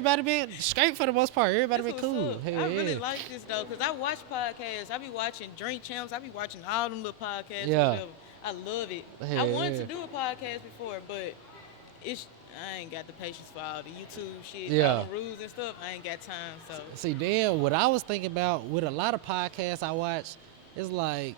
everybody been straight for the most part. Everybody That's been what's cool. up. Hell I really yeah. like this though, cause I watch podcasts. I be watching Drink Champs. I be watching all them little podcasts or Yeah. whatever. I love it. Hell I wanted to yeah. do a podcast before, but it's I ain't got the patience for all the YouTube shit, all Yeah. the rules and stuff. I ain't got time. So See, then what I was thinking about with a lot of podcasts I watch, is like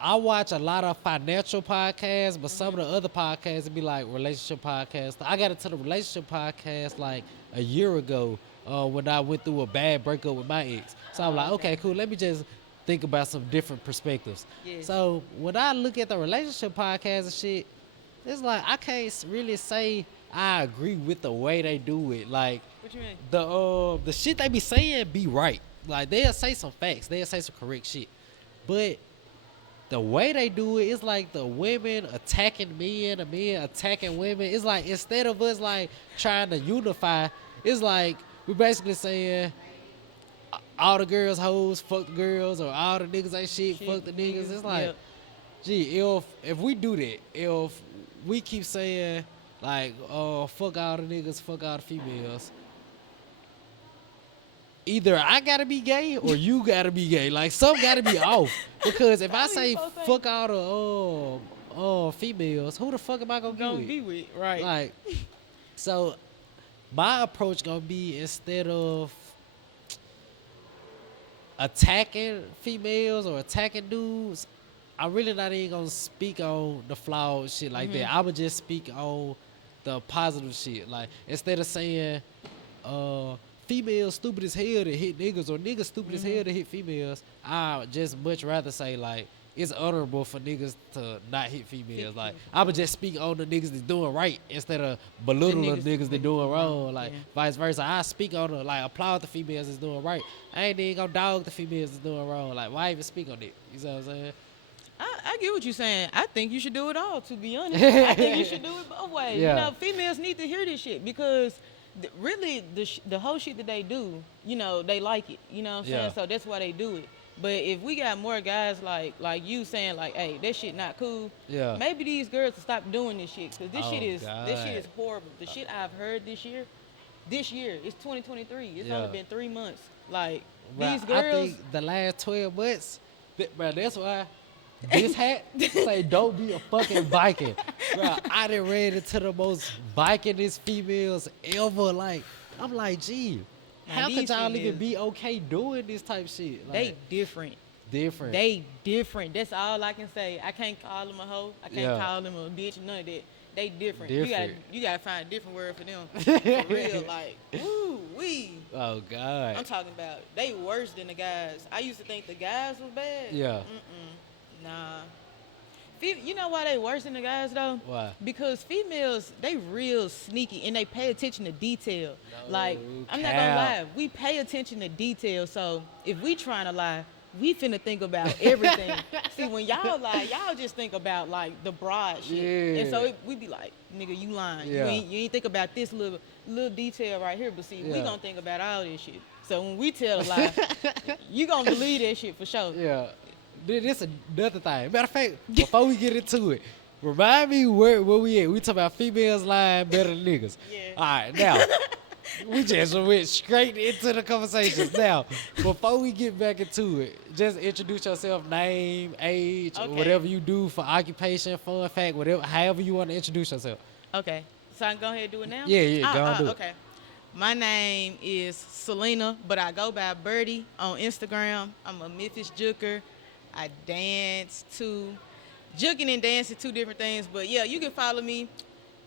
I watch a lot of financial podcasts, but some of the other podcasts would be like relationship podcasts. I got into the relationship podcast like a year ago when I went through a bad breakup with my ex. So I'm like, okay, okay, cool. Let me just think about some different perspectives. yes. So when I look at the relationship podcast and shit, it's like I can't really say I agree with the way they do it. Like What you mean? the shit they be saying be right. Like they'll say some facts, they'll say some correct shit, but the way they do it, it's like the women attacking men, the men attacking women. It's like instead of us like trying to unify, it's like we basically saying all the girls hoes, fuck the girls, or all the niggas ain't shit, fuck the niggas. It's like, Yep. gee, if we do that, if we keep saying like, oh, fuck all the niggas, fuck all the females, either I gotta be gay or you gotta be gay. Like some gotta be off. Because if I How these say folks ain't fuck all the females, who the fuck am I gonna gonna be be with? with right? Like, so my approach gonna be instead of attacking females or attacking dudes, I'm really not even gonna speak on the flawed shit like that. I'ma just speak on the positive shit. Like instead of saying females stupid as hell to hit niggas or niggas stupid as hell to hit females, I just much rather say like it's honorable for niggas to not hit females. Like I'ma just speak on the niggas that's doing right instead of belittling niggas niggas that doing wrong. Like yeah. vice versa. I speak on the like applaud the females that's doing right. I ain't even gonna dog the females that's doing wrong. Like why even speak on it? You know what I'm saying? I get what you're saying. I think you should do it all. To be honest, I think you should do it both ways. Yeah. You know, females need to hear this shit because really the whole shit that they do, you know, they like it. You know what I'm saying? Yeah. So that's why they do it. But if we got more guys like you saying like, hey, that shit not cool. Yeah. Maybe these girls will stop doing this shit because this Oh, shit is this shit God. is horrible. The shit I've heard this year. This year, it's 2023. It's Yeah. only been 3 months. Like Bruh, these I girls, think the last 12 months, bro, that's why this hat say don't be a fucking Viking. Bro, I done ran into the most Vikingest females ever. Like, I'm like, gee, Now, how could these y'all even females- be okay doing this type shit? Like, they different. different. They different. That's all I can say. I can't call them a hoe. I can't Yeah. call them a bitch. None of that. They different. Different. You gotta find a different word for them. For real, like woo wee. Oh, God. I'm talking about they worse than the guys. I used to think the guys was bad. Yeah. Nah. You know why they worse than the guys though? Why? Because females, they real sneaky and they pay attention to detail. Like, I'm not cap. gonna lie, we pay attention to detail. So if we trying to lie, we finna think about everything. See, when y'all lie, y'all just think about like the broad shit. And so Yeah. we be like, nigga, you lying. Yeah. You ain't think about this little detail right here. But see, we Yeah. gonna think about all this shit. So when we tell a lie, you gonna believe that shit for sure. Yeah. This another thing. Matter of fact, before we get into it, remind me where we at. We talking about females lying better than niggas. Yeah. All right, now we just went straight into the conversations. Now, before we get back into it, just introduce yourself, name, age, Okay. whatever you do for occupation, fun fact, whatever, however you want to introduce yourself. Okay. So I can go ahead and do it now? Yeah, go on, do it. Okay. My name is Selena, but I go by birrrdyy on Instagram. I'm a Memphis juker. I dance too. Juking and dancing, two different things. But yeah, you can follow me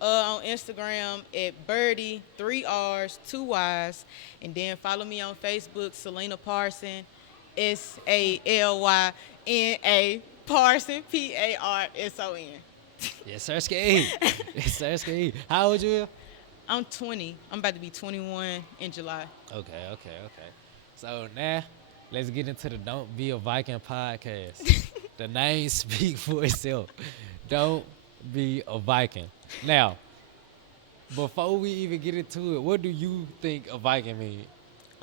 on Instagram at birrrdyy, 3 R's, 2 Y's. And then follow me on Facebook, Selena Parson, SALYNA Parson, PARSON. Yes, sir, Ski. Yes, sir, Ski. How old you? I'm 20. I'm about to be 21 in July. Okay. So now, let's get into the Don't Be a Viking podcast. The name speak for itself. Don't be a Viking. Now, before we even get into it, what do you think a Viking means?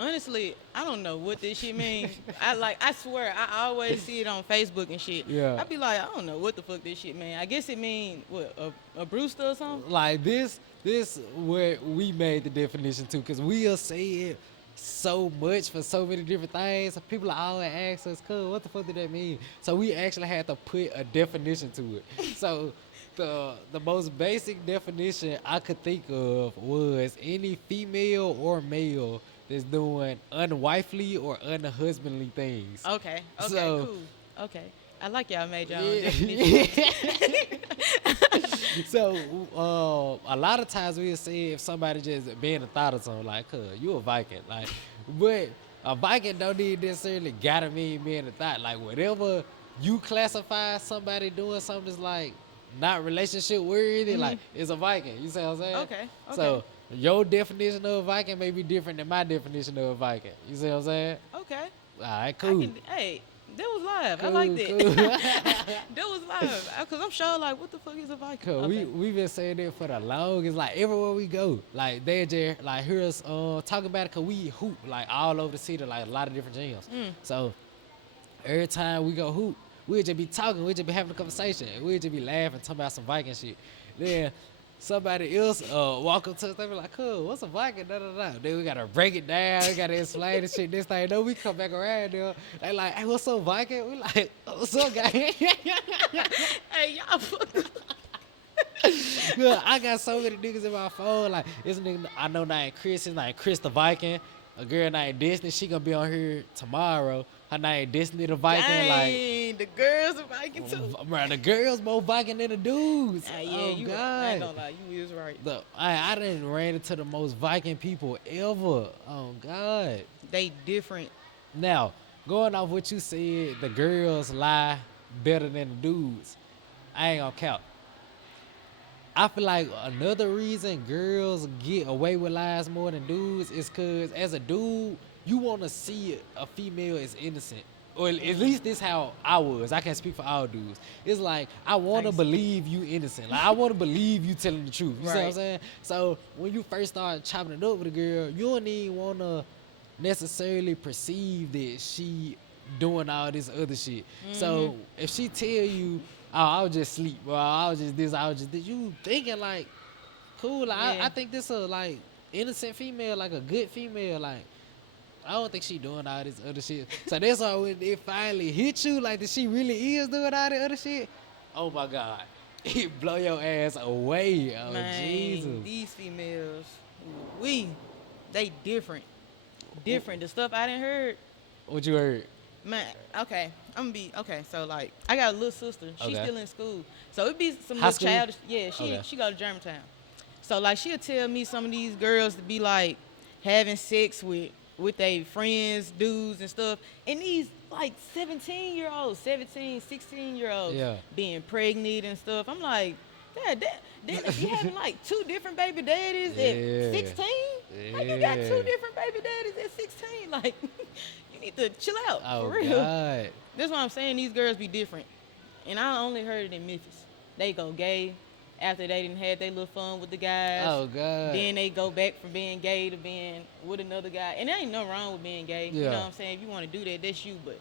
Honestly, I don't know what this shit mean. I swear, I always see it on Facebook and shit. Yeah. I be like, I don't know what the fuck this shit mean. I guess it mean what a Brewster or something. Like this where we made the definition too, because we'll say it so much for so many different things. People always ask us, "Cuz, what the fuck did that mean?" So we actually had to put a definition to it. So the most basic definition I could think of was any female or male that's doing unwifely or unhusbandly things. Okay. Okay. So- Cool. Okay. I like y'all made y'all own Yeah. definition. So a lot of times we'll say if somebody just being a thought or something like, "Cuz, you a Viking," like, but a Viking don't even necessarily gotta mean being a thought. Like whatever you classify somebody doing something that's like not relationship worthy, like it's a Viking. You see what I'm saying? Okay, So your definition of a Viking may be different than my definition of a Viking. You see what I'm saying? Okay. All right, cool. Hey, that was live. I Cool, like that. cool. That was live. Cause I'm sure like, what the fuck is a Viking? Cause Okay. we've been saying that for the longest. Like everywhere we go, like they just like hear us talk about it. Cause we hoop like all over the city, like a lot of different gyms. So every time we go hoop, we'll just be talking. We'll just be having a conversation. We'll just be laughing, talking about some Viking shit. Then somebody else walk up to us, they be like, "Cool, what's a Viking?" Da, da, da. Then we gotta break it down. We gotta explain the shit. This thing. No, we come back around there. They like, "Hey, what's up, Viking?" We like, "What's up, guy?" Hey, y'all fucked up. Look, I got so many niggas in my phone. Like, this nigga I know named Chris. His name Chris the Viking. A girl named Disney. She gonna be on here tomorrow. Her name Disney the Viking. Dang, the girls are Viking too. Bro, the girls more Viking than the dudes. Yeah, Oh, you. God. I ain't gonna lie, you is right. I didn't ran into the most Viking people ever. Oh, God. They different. Now, going off what you said, the girls lie better than the dudes. I ain't gonna count. I feel like another reason girls get away with lies more than dudes is because as a dude, you want to see a female as innocent. Or at least this how I was. I can't speak for all dudes. It's like, I want to Thanks. believe you innocent. Like, I want to believe you telling the truth. You see what I'm Right. saying? So when you first start chopping it up with a girl, you don't even want to necessarily perceive that she doing all this other shit. So if she tell you, "Oh, I was just sleep," or "I was just this, I was just this," you thinking like, cool, like, Yeah. I think this a like innocent female, like a good female, like I don't think she doing all this other shit. So that's why when it finally hit you, like that she really is doing all that other shit, oh my God, it blow your ass away. Oh, Man, Jesus. these females, they different. Different. The stuff I didn't heard, What you heard? man, okay, I'm gonna be, okay, so like, I got a little sister, she's Okay. still in school. So it'd be some High little school? childish, yeah, Okay. she go to Germantown. So like, she'll tell me some of these girls to be like, having sex with their friends, dudes and stuff. And these like 17-year-olds, 17, 16-year-olds Yeah. being pregnant and stuff. I'm like, Dad, you having like 2 different baby daddies Yeah. at 16? How you got 2 Yeah. different baby daddies at 16? Like, you need to chill out, Oh, for real. God. That's why I'm saying these girls be different. And I only heard it in Memphis. They go gay after they didn't have their little fun with the guys. Oh, God. Then they go back from being gay to being with another guy. And there ain't nothing wrong with being gay. You Yeah. know what I'm saying? If you want to do that, that's you. But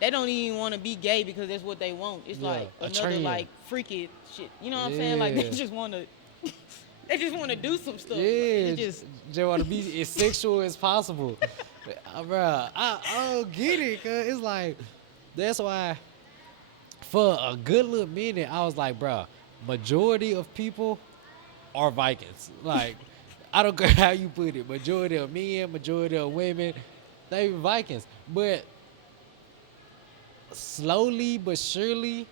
they don't even want to be gay because that's what they want. It's Yeah, like a another trend. like freaky shit. You know what I'm saying? Like they Yeah. just want to, they just want to do some stuff. Yeah, It just want to be as sexual as possible. Bruh, I don't get it, cause it's like, that's why for a good little minute, I was like, bruh, majority of people are Vikings. Like, I don't care how you put it, majority of men, majority of women, they Vikings. But slowly but surely,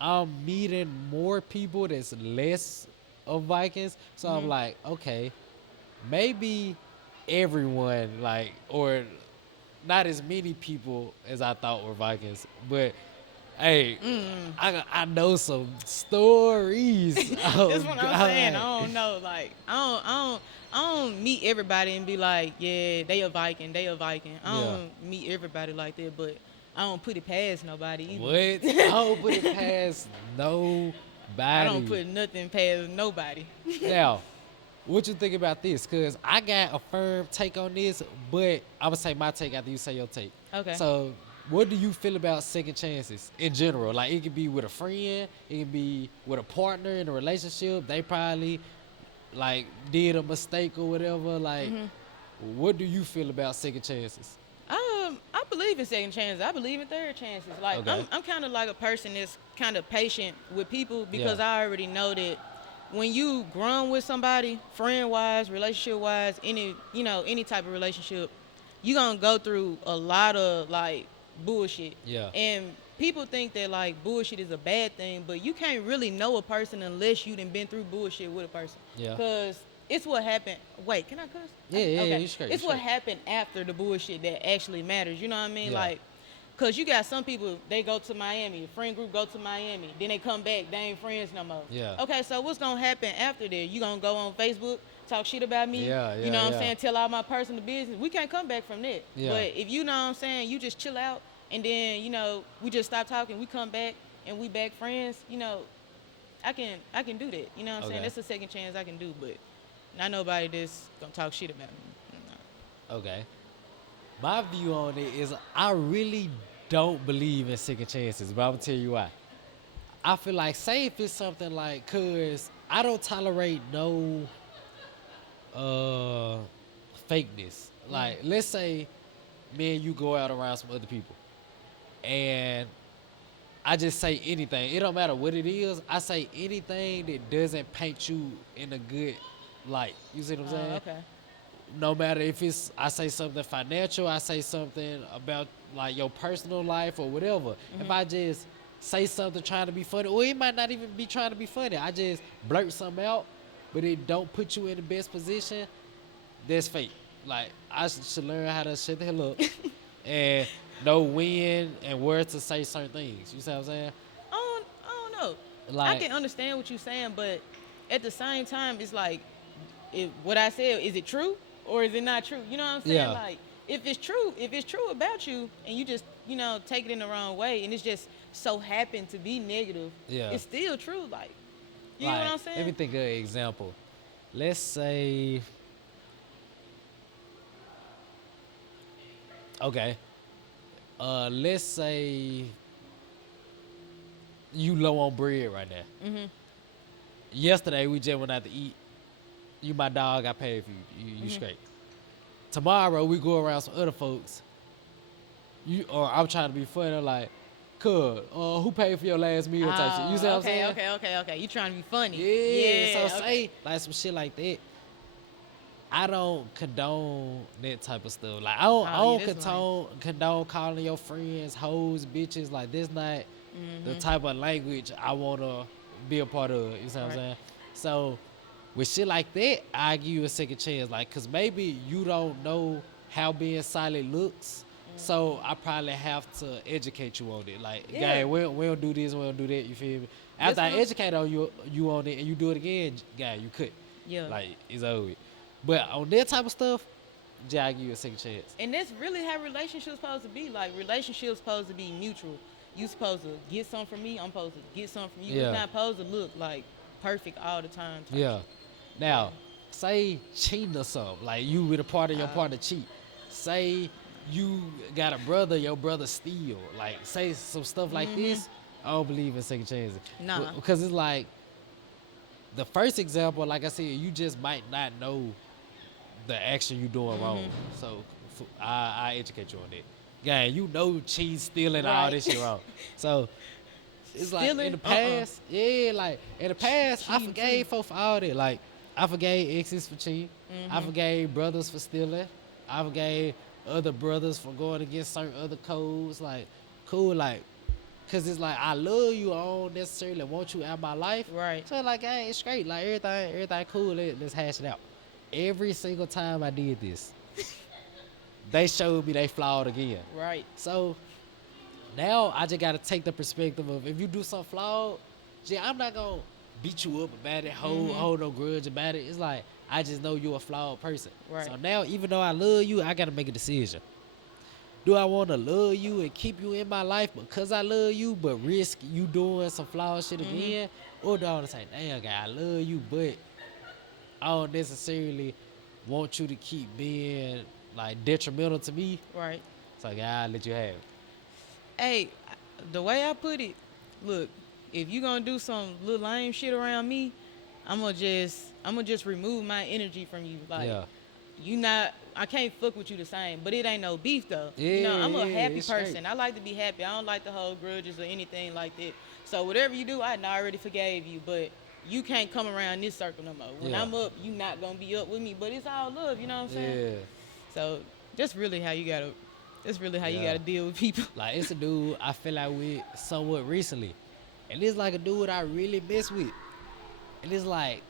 I'm meeting more people that's less of Vikings. So I'm like, okay, maybe everyone, like, or not as many people as I thought were Vikings, but hey, I know some stories. Oh, That's what I'm God. saying. I don't know. Like I don't meet everybody and be like, yeah, they a Viking, they a Viking. I don't meet everybody like that, but I don't put it past nobody either. What? I don't put it past nobody. I don't put nothing past nobody. Now, what you think about this? Cause I got a firm take on this, but I'm gonna say my take after you say your take. Okay. So, what do you feel about second chances in general? Like, it could be with a friend, it could be with a partner in a relationship. They probably like did a mistake or whatever. Like, what do you feel about second chances? I believe in second chances. I believe in third chances. Like Okay. I'm kind of like a person that's kind of patient with people because Yeah. I already know that when you grown with somebody, friend wise, relationship wise, any type of relationship, you gonna go through a lot of like bullshit. Yeah. And people think that like bullshit is a bad thing, but you can't really know a person unless you done been through bullshit with a person. Yeah. Cause it's what happened. Wait, can I cuss? Yeah, yeah, Okay. you straight. It's You what straight. happened after the bullshit that actually matters. You know what I mean? Yeah. Like, cause you got some people, they go to Miami, a friend group go to Miami, then they come back, they ain't friends no more. Yeah. Okay, so what's gonna happen after that? You gonna go on Facebook, talk shit about me? Yeah, You know what yeah. I'm saying? Tell all my personal business. We can't come back from that. Yeah. But if you know what I'm saying, you just chill out and then, we just stop talking, we come back and we back friends, I can do that. You know what I'm saying? Okay. That's a second chance I can do, but not nobody that's gonna talk shit about me. No. Okay. My view on it is I really don't believe in second chances, but I'm gonna tell you why. I feel like, say if it's something like, cause I don't tolerate no fakeness. Like, let's say me and you go out around some other people, and I just say anything. It don't matter what it is. I say anything that doesn't paint you in a good light. You see what I'm saying? Okay. No matter if it's, I say something financial, I say something about like your personal life or whatever. If I just say something trying to be funny, or it might not even be trying to be funny, I just blurt something out, but it don't put you in the best position, that's fake. Like, I should learn how to shut the hell up and know when and where to say certain things. You see what I'm saying? I don't know. Like, I can understand what you're saying, but at the same time, it's like, what I said, is it true or is it not true? You know what I'm saying? Yeah. Like, if it's true about you, and you just, take it in the wrong way, and it's just so happened to be negative, Yeah. it's still true. Like, you know like, what I'm saying? let me think of an example. Let's say, okay, let's say you low on bread right now. Yesterday we just went out to eat. You my dog, I paid for you. You straight. Tomorrow we go around some other folks. Or I'm trying to be funny. I'm like, "Cuz, who paid for your last meal?" Type shit. You see what I'm saying? Okay. You trying to be funny? Yeah. So okay. say like some shit like that. I don't condone that type of stuff. Like, I don't that's condone calling your friends hoes, bitches. Like, that's not the type of language I wanna be a part of. You see what I'm Right. saying? So with shit like that, I give you a second chance. Like, cause maybe you don't know how being silent looks. So I probably have to educate you on it. Like, Yeah. guy, we don't do this, we don't do that. You feel me? After I That's what I'm- educate on you on it, and you do it again, guy, you could. Yeah. Like, it's over with. But on that type of stuff, I give you a second chance. And that's really how relationships supposed to be. Like, relationships supposed to be mutual. You supposed to get something from me, I'm supposed to get something from you. Yeah. It's not supposed to look like perfect all the time. type Yeah. shit. Now, say cheating or something. Like, you with a partner, your partner cheat. Say you got a brother, your brother steal. Like, say some stuff like this. I don't believe in second chances. Nah. Because it's like, the first example, like I said, you just might not know the action you doing wrong. So I educate you on that. Yeah, you know cheating, stealing, all Right. this shit wrong. So it's like in Stealing? the past, yeah, like in the past, I Cheating forgave folks for all that. Like, I forgave exes for cheating. I forgave brothers for stealing. I forgave other brothers for going against certain other codes. Like, cool, like, cause it's like, I love you, I don't necessarily want you out of my life. Right. So like, hey, it's straight. Like, everything cool. Let's hash it out. Every single time I did this, they showed me they flawed again. Right. So now I just gotta take the perspective of, if you do something flawed, I'm not gonna beat you up about it, hold no grudge about it. It's like, I just know you're a flawed person. Right. So now, even though I love you, I gotta make a decision. Do I want to love you and keep you in my life because I love you, but risk you doing some flawed shit again? Or do I want to say, damn, guy, I love you, but I don't necessarily want you to keep being like detrimental to me. Right. So yeah, I'll let you have it. Hey, the way I put it, look, if you gonna do some little lame shit around me, I'm gonna just remove my energy from you. Like, Yeah. you not, I can't fuck with you the same, but it ain't no beef though. Yeah, I'm a yeah, happy it's straight. person. I like to be happy. I don't like to hold grudges or anything like that. So whatever you do, I done already forgave you, but you can't come around this circle no more. When Yeah. I'm up, you not gonna be up with me, but it's all love. You know what I'm saying? Yeah. So that's really how you gotta. That's really how you Yeah. gotta deal with people. Like it's a dude I feel like with somewhat recently. And it's like a dude I really mess with. And it's like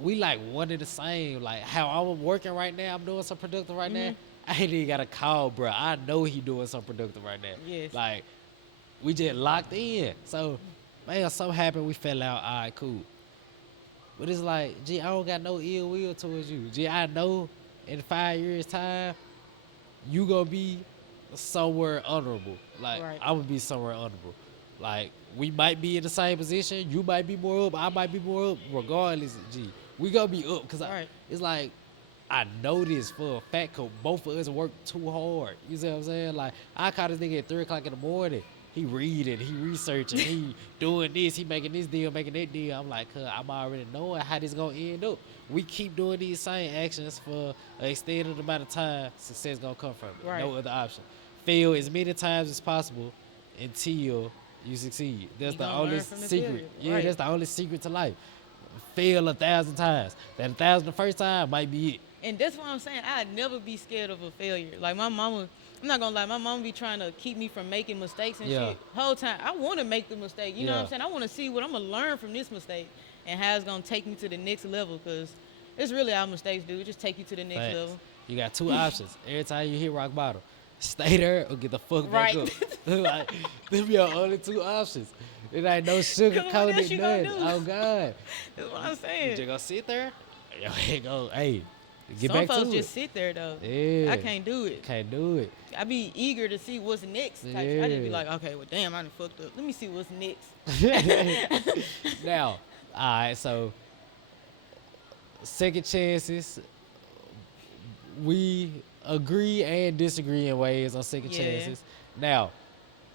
we like one and the same. Like how I'm working right now, I'm doing some productive right now. I ain't even got a call, bro. I know he doing some productive right now. Yes. Like we just locked in. So man, something happened, we fell out. All right, cool. But it's like, gee, I don't got no ill will towards you. Gee, I know in 5 years' time, you gonna be somewhere honorable. Like Right. I would be somewhere honorable. Like we might be in the same position. You might be more up. I might be more up. Regardless, G, we gonna be up because Right. it's like I know this for a fact. Cause both of us work too hard. You see what I'm saying? Like I caught this nigga at 3 o'clock in the morning. He reading, he researching, he doing this, he making this deal, making that deal. I'm like, I'm already knowing how this gonna end up. We keep doing these same actions for an extended amount of time. Success gonna come from it. Right. No other option. Fail as many times as possible until you succeed. That's You the gonna only learn from the secret. failure. Yeah, Right. that's the only secret to life. Fail 1,000 times. That 1,000 the first time might be it. And that's what I'm saying. I'd never be scared of a failure. Like my mama, I'm not gonna lie, my mama be trying to keep me from making mistakes and Yeah. shit. Whole time, I want to make the mistake. You know what I'm Yeah. saying? I want to see what I'm gonna learn from this mistake and how it's gonna take me to the next level. Cause it's really all mistakes do. It just take you to the next Facts. level. You got two options. Every time you hit rock bottom, stay there or get the fuck back Right. up. Like, them your only two options. It ain't no sugar 'Cause what else coated you gonna nothing. do? Oh God. That's what I'm You saying. just gonna sit there? Yo, here go. Hey, get Some back folks to just it. sit there though. Yeah. I can't do it. Can't do it. I be eager to see what's next. Type shit. I just be Yeah. like, okay, well, damn, I done fucked up. Let me see what's next. Now, all right, so second chances, we agree and disagree in ways on second Yeah. chances. Now,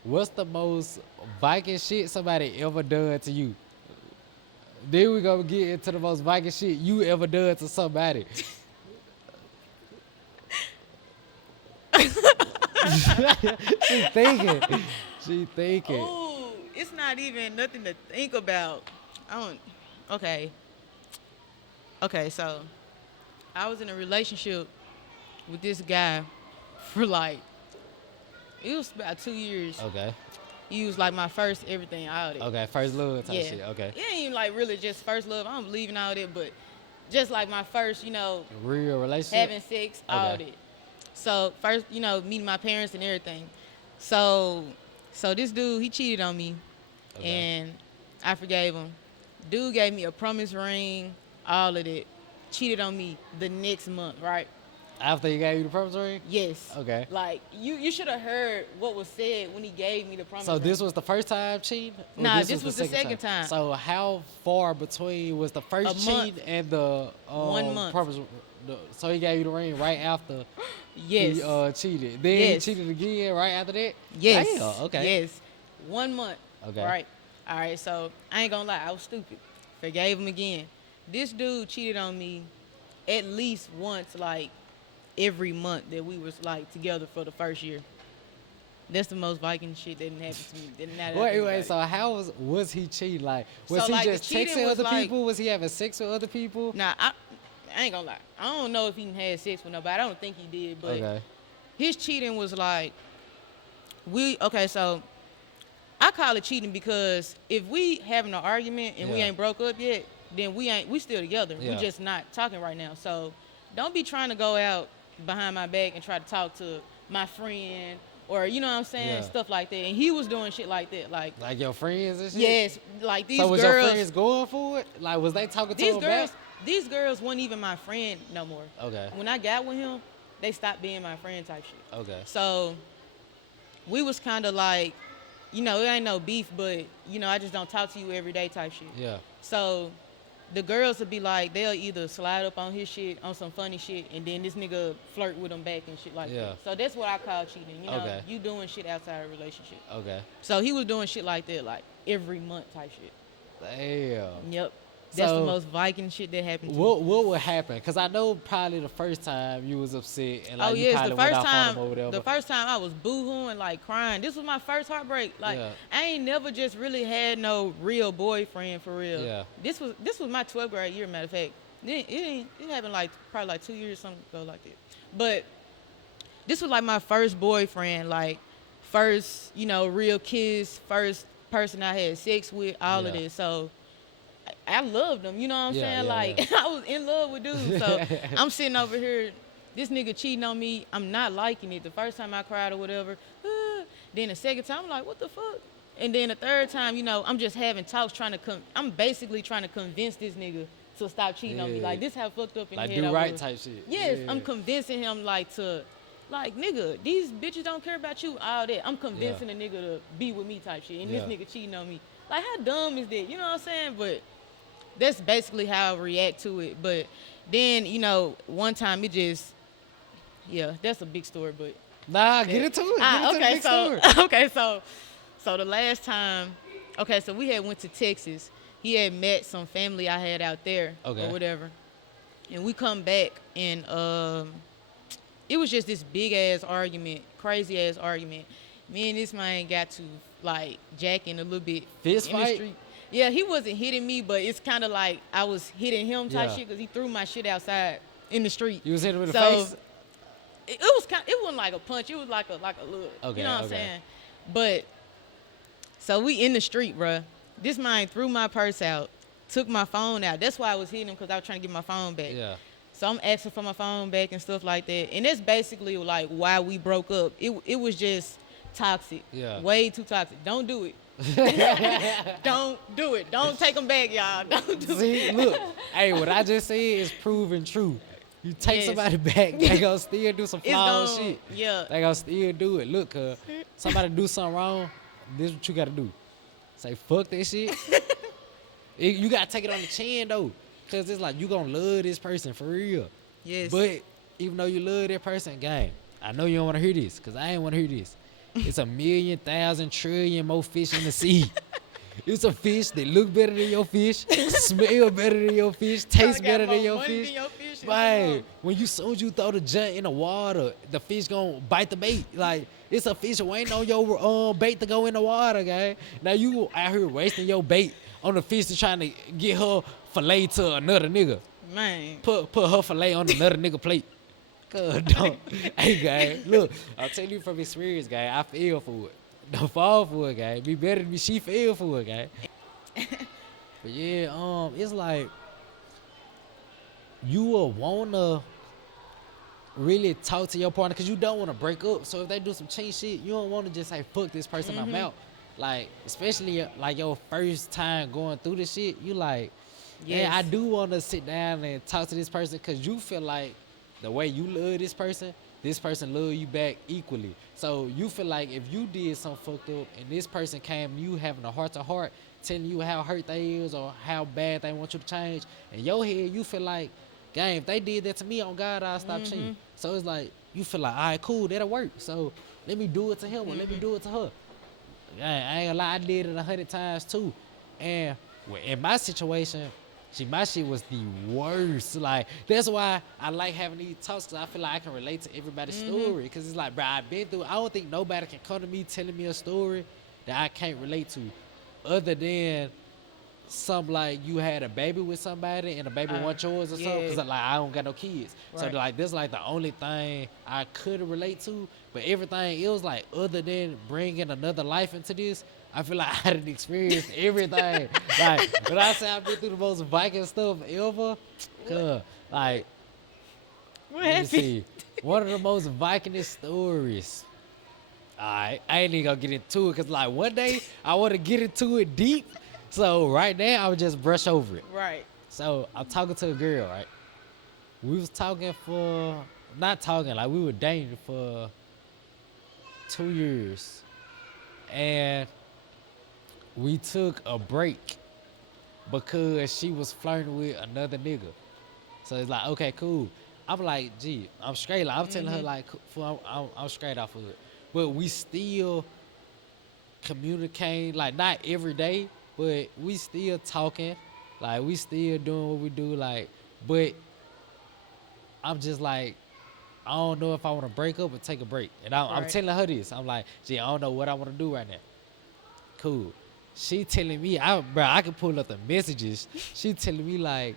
what's the most Viking shit somebody ever done to you? Then we gonna get into the most Viking shit you ever done to somebody. She thinking. She thinking. Ooh, it's not even nothing to think about. I don't. Okay. Okay, so I was in a relationship with this guy for like, it was about 2 years. Okay. He was like my first everything, all that. Okay. First love type Yeah. shit. Okay. It ain't even like really just first love. I don't believe in all that, but just like my first, Real relationship. having sex, all Okay. that. So first, meeting my parents and everything. So this dude, he cheated on me, Okay. and I forgave him. Dude gave me a promise ring, all of that. Cheated on me the next month, right? After he gave you the promise ring? Yes. Okay. Like you should have heard what was said when he gave me the promise So ring. this was the first time cheating? Or Nah, this was the second time. So how far between was the first A month. cheat and the 1 month. promise? So he gave you the ring right after Yes. he cheated. Then Yes. he cheated again right after that? Yes. Damn, okay. Yes. 1 month. Okay. Right. All right. So I ain't gonna lie, I was stupid. Forgave him again. This dude cheated on me at least once, like every month that we was like together for the first year. That's the most Viking shit that didn't happen to me. That now that I think Wait, about so it. how was he cheating? Like, was So, he like, the just cheating texting was other like- people? Was he having sex with other people? Now I ain't gonna lie. I don't know if he had sex with nobody. I don't think he did, but Okay. his cheating was like so I call it cheating because if we having an argument and we Yeah. ain't broke up yet, then we still together. Yeah. We just not talking right now. So don't be trying to go out behind my back and try to talk to my friend or you know what I'm saying, Yeah. stuff like that. And he was doing shit like that, like Like your friends and shit? yes, like these So was your girls. friends going for it? Like, was they talking to him back? These girls weren't even my friend no more. Okay. When I got with him, they stopped being my friend type shit. Okay. So we was kind of like, it ain't no beef, but I just don't talk to you every day type shit. Yeah. So the girls would be like, they'll either slide up on his shit on some funny shit, and then this nigga flirt with them back and shit like Yeah. that. So that's what I call cheating. You know, Okay. you doing shit outside a relationship. Okay. So he was doing shit like that, like every month type shit. Damn. Yep. That's the So, most Viking shit that happened to me. What would happen? Because I know probably the first time you was upset and like Oh you yes, probably the went first off on time, him or whatever. the first time I was boo-hooing, like crying. This was my first heartbreak. Like Yeah. I ain't never just really had no real boyfriend for real. Yeah. This was my 12th grade year, matter of fact. It happened like probably like 2 years something ago like that. But this was like my first boyfriend, like first, real kiss, first person I had sex with, all of Yeah. this. So I loved him, you know what I'm Yeah, saying? yeah, Like yeah. I was in love with dude. So I'm sitting over here, this nigga cheating on me. I'm not liking it. The first time I cried or whatever. Then the second time I'm like, what the fuck? And then the third time, I'm just having talks trying to I'm basically trying to convince this nigga to stop cheating on me. Yeah. Like this how fucked up in Like the head do I right was. type shit. Yes, Yeah. I'm convincing him like nigga, these bitches don't care about you, all that. I'm convincing a nigga to be with me type shit. And this Yeah. nigga cheating on me. Like how dumb is that? You know what I'm saying? But that's basically how I react to it. But then, one time it just, that's a big story. But Nah, get into it. Get into the okay, big so story. okay, so the last time, so we had went to Texas. He had met some family I had out there Okay. or whatever, and we come back and it was just this big ass argument, crazy ass argument. Me and this man got to like jacking a little bit Fist in the fight? street. Yeah, he wasn't hitting me, but it's kind of like I was hitting him type Yeah. shit because he threw my shit outside in the street. You was hitting him in the So, face? It wasn't like a punch. It was like a little. Okay, You know what I'm okay. saying? But so we in the street, bruh. This man threw my purse out, took my phone out. That's why I was hitting him because I was trying to get my phone back. Yeah. So I'm asking for my phone back and stuff like that. And that's basically like why we broke up. It was just toxic. Yeah. Way too toxic. Don't do it. Don't do it. Don't take them back, y'all. Don't do it. See, look. Hey, what I just said is proven true. You take Yes. somebody back, they gonna still do some It's flawed gonna, shit. yeah. They gonna still do it. Look, somebody do something wrong, this is what you gotta do. Say, fuck that shit. You gotta take it on the chin, though. Because it's like, you gonna love this person for real. Yes. But even though you love that person, gang, I know you don't want to hear this, because I ain't want to hear this. It's a million, thousand, trillion more fish in the sea. It's a fish that look better than your fish, smell better than your fish, taste Got better more than your money fish. than your fish. Right. When you soon as you throw the junk in the water, the fish gonna bite the bait. Like, it's a fish waiting on your bait to go in the water, guy. Now you out here wasting your bait on the fish to trying to get her fillet to another nigga. Man. Put her fillet on another nigga plate. God, don't. Hey, guy, look, I'll tell you from experience, guy, I feel for it. Don't fall for it, guy. Be better than me. She feel for it, guy. But yeah, it's like you will wanna really talk to your partner because you don't want to break up. So if they do some cheat shit, you don't want to just say fuck this person I'm out. Like, especially like your first time going through this shit, you like, yeah, I do want to sit down and talk to this person because you feel like the way you love this person love you back equally. So you feel like if you did something fucked up and this person came, you having a heart to heart, telling you how hurt they is or how bad they want you to change, in your head you feel like, gang, if they did that to me, on God, I'll stop cheating. So it's like, you feel like, all right, cool, that'll work. So let me do it to him or let me do it to her. Gang, I ain't gonna lie, I did it 100 times too. And in my situation, my shit was the worst. Like, that's why I like having these talks, because I feel like I can relate to everybody's story. Because it's like, bro, I've been through, I don't think nobody can come to me telling me a story that I can't relate to, other than something like you had a baby with somebody and the baby want yours or something. Because like, I don't got no kids. Right. So like, this like the only thing I could relate to. But everything else, like, other than bringing another life into this, I feel like I done experienced everything. Like, when I say I've been through the most Viking stuff ever, like, What let me happened? see. One of the most Vikingest stories. Alright, I ain't even gonna get into it, because like one day I want to get into it deep. So right now I would just brush over it. Right. So I'm talking to a girl, right? We was talking for, not talking, like we were dating for 2 years. And we took a break because she was flirting with another nigga. So it's like, okay, cool. I'm like, gee, I'm straight. Like, I'm telling her like, fool, I'm straight off of it. But we still communicate, like not every day, but we still talking. Like we still doing what we do. Like, but I'm just like, I don't know if I want to break up or take a break. And I'm Right. telling her this. I'm like, gee, I don't know what I want to do right now. Cool. She telling me, I can pull up the messages. She telling me like,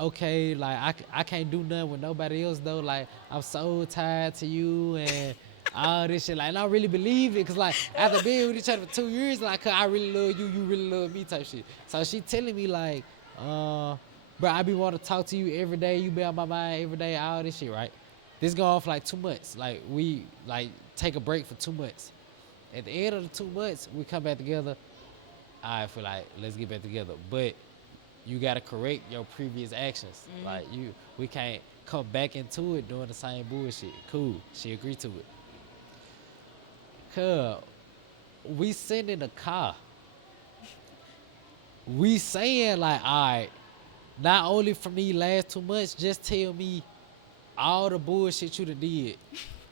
okay, like I can't do nothing with nobody else though. Like I'm so tied to you and all this shit. Like, and I really believe it, cause like after being with each other for 2 years, like, 'cause I really love you, you really love me, type shit. So she telling me like, bro, I be wanting to talk to you every day. You be on my mind every day. All this shit, right? This go on for like 2 months. Like we like take a break for 2 months. At the end of the 2 months, we come back together. I feel like let's get back together, but you gotta correct your previous actions. Like we can't come back into it doing the same bullshit. Cool, she agreed to it. Cause we sitting in the car. We saying like, all right, not only from these last 2 months, just tell me all the bullshit you done did,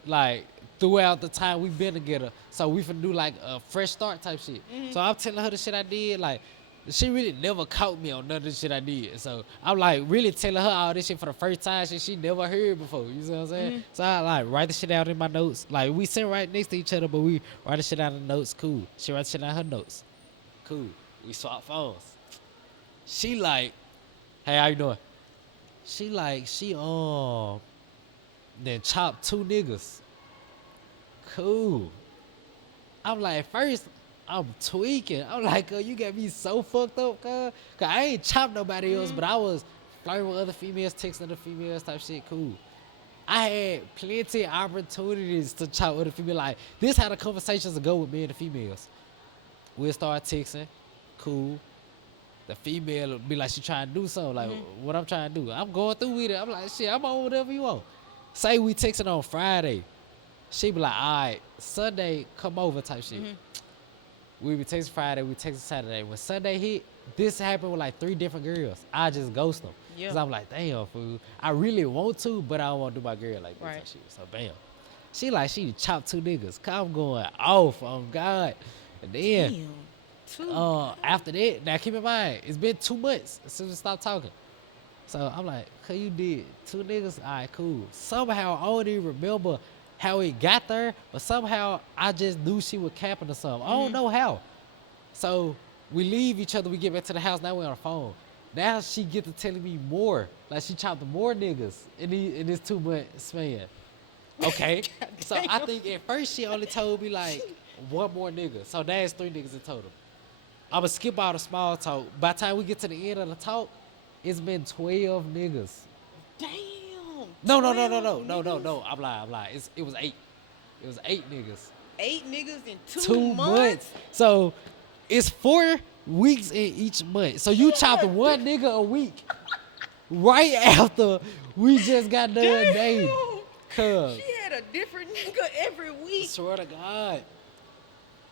like throughout the time we been together. So we finna do like a fresh start type shit. So I'm telling her the shit I did, like she really never caught me on none of the shit I did. So I'm like really telling her all this shit for the first time, shit she never heard before. You see what I'm saying? So I like write the shit out in my notes. Like we sit right next to each other, but we write the shit out in the notes. Cool. She write the shit out in her notes. Cool. We swap phones. She like, hey, how you doing? She like, then chopped 2 niggas. Cool. I'm like, first, I'm tweaking. I'm like, you got me so fucked up, cuz. Cause I ain't chopped nobody else, but I was flirting with other females, texting other females, type shit. Cool. I had plenty of opportunities to chop other females. Like, this how the conversations will go with me and the females. We'll start texting. Cool. The female will be like, she trying to do something. Like, what I'm trying to do. I'm going through with it. I'm like, shit, I'm on whatever you want. Say we texting on Friday. She be like, all right, Sunday, come over type shit. We be texting Friday, we texting Saturday. When Sunday hit, this happened with like 3 different girls. I just ghost them. Yeah. Cause I'm like, damn, fool. I really want to, but I don't want to do my girl like this Right. type shit. So bam. She like, she chopped 2 niggas. Cause I'm going off on God. And then, Damn. 2. after that, now keep in mind, it's been 2 months since we stopped talking. So I'm like, cause you did 2 niggas? All right, cool. Somehow, I don't even remember how it got there, but somehow I just knew she was capping or something. I don't know how. So we leave each other, we get back to the house, now we're on the phone. Now she get to telling me more. Like she chopped more niggas in this 2 month span. Okay. So I think at first she only told me like 1 more nigga. So that's 3 niggas in total. I'ma skip all the small talk. By the time we get to the end of the talk, it's been 12 niggas. Damn. No. 12 I'm lying. It was 8. It was 8 niggas. 8 niggas in 2 2 months? months. So it's 4 weeks in each month. So you chopped 1 nigga a week. Right after we just got done dating. Cuz. She had a different nigga every week. Swear to God.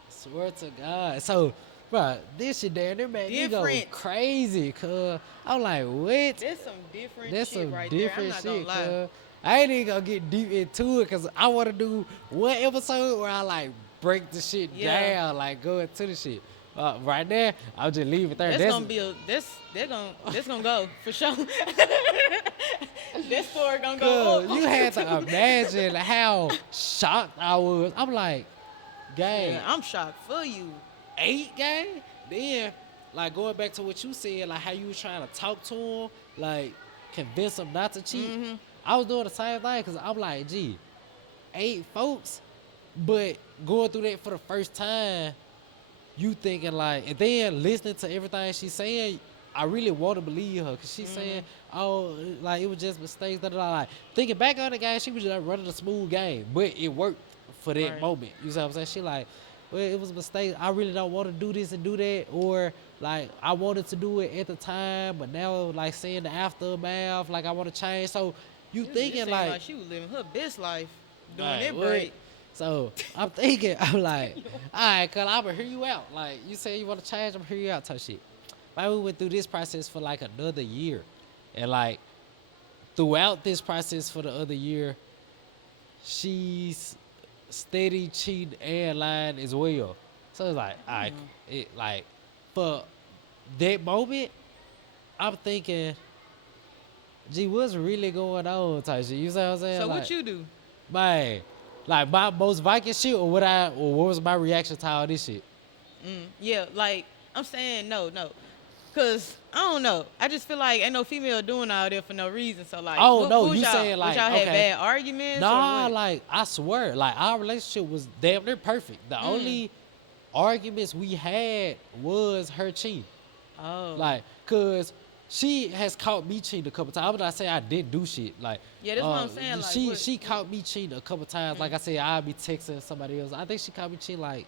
Swear to God. So, bro, this shit there made me go Different. crazy, cuz. I'm like, what? That's some different That's shit some right different there. I'm not shit, gonna lie. cuz. I ain't even gonna get deep into it because I want to do one episode where I like break the shit Yeah. down, like go into the shit. Right there, I'll just leave it there. That's gonna be that's gonna go for sure. That story gonna go Cuz up. you had to imagine how shocked I was. I'm like, gang, Yeah, I'm shocked for you. 8 gang? Then, like going back to what you said, like how you was trying to talk to him, like convince him not to cheat. I was doing the same thing because I'm like, gee, 8 folks, but going through that for the first time, you thinking like, and then listening to everything she's saying, I really want to believe her because she's saying, oh, like it was just mistakes. Like thinking back on the game, she was just running a smooth game, but it worked for that Right. moment. You see what I'm saying? She like, well, it was a mistake. I really don't want to do this and do that, or like I wanted to do it at the time, but now like seeing the aftermath, like I want to change. So you It thinking seemed like she was living her best life during Like, that what? break. So I'm thinking, I'm like, all right, cuz I'm gonna hear you out. Like, you say you want to change, I'm gonna hear you out type shit. But we went through this process for like another year. And like, throughout this process for the other year, she's steady cheating and lying as well. So it's like, all right, it like, for that moment, I'm thinking, gee, what's really going on type shit. You see what I'm saying? So like, what you do? man, like my most Viking shit, or what was my reaction to all this shit? Yeah, like I'm saying no. Cause I don't know. I just feel like ain't no female doing all that for no reason. So like, Oh no, what was you y'all, saying like, y'all had okay, bad arguments? nah, Or what? like I swear, like our relationship was damn near perfect. The only arguments we had was her cheating. Oh, Like, cause she has caught me cheating a couple times. I'm not saying I didn't do shit. Like, yeah, that's what I'm saying. Like, she caught me cheating a couple times. Like I said, I'll be texting somebody else. I think she caught me cheating like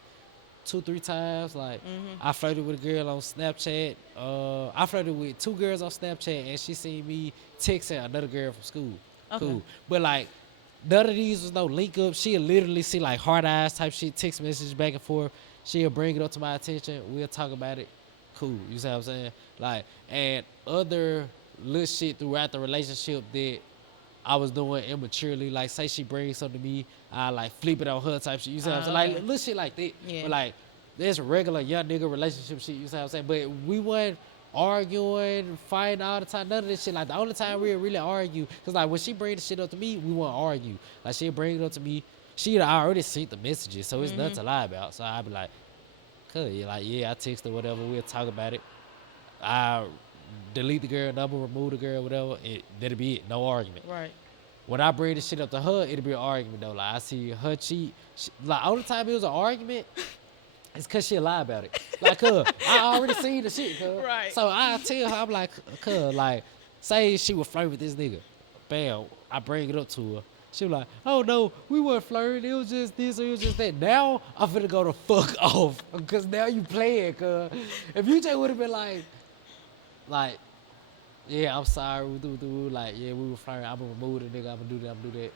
2-3 times. Like, I flirted with a girl on Snapchat. I flirted with 2 girls on Snapchat, and she seen me texting another girl from school. Okay. Cool, but like, none of these was no link up. She'll literally see like hard eyes type shit, text messages back and forth. She'll bring it up to my attention. We'll talk about it. Cool. You see what I'm saying? Like, and other little shit throughout the relationship that I was doing immaturely. Like, say she brings something to me, I like flip it on her type shit. You see what I'm saying? Like, okay. little shit like that. Yeah. But like, there's regular young nigga relationship shit. You see what I'm saying? But we weren't arguing, fighting all the time. None of this shit. Like, the only time we really argue, cause like when she bring the shit up to me, we won't argue. Like, she'll bring it up to me. She'd already seen the messages, so it's nothing to lie about. So I'd be like, cuz, yeah, I text her, whatever. We'll talk about it. I delete the girl number, remove the girl, whatever. That'll be it. No argument. Right. When I bring the shit up to her, it'll be an argument though. Like, I see her cheat. Like, only time it was an argument is cause she'll lie about it. Like, cuz, I already seen the shit, cuz. Right. So I tell her, I'm like, cuz, like, say she was flirting with this nigga. Bam, I bring it up to her. She was like, oh no, we weren't flirting. It was just this or it was just that. Now I'm finna go the fuck off. Cause now you playing, cuz. If you just would have been like, yeah, I'm sorry, like, yeah, we were flirting. I'm gonna remove the nigga. I'm gonna do that. I'm gonna do that.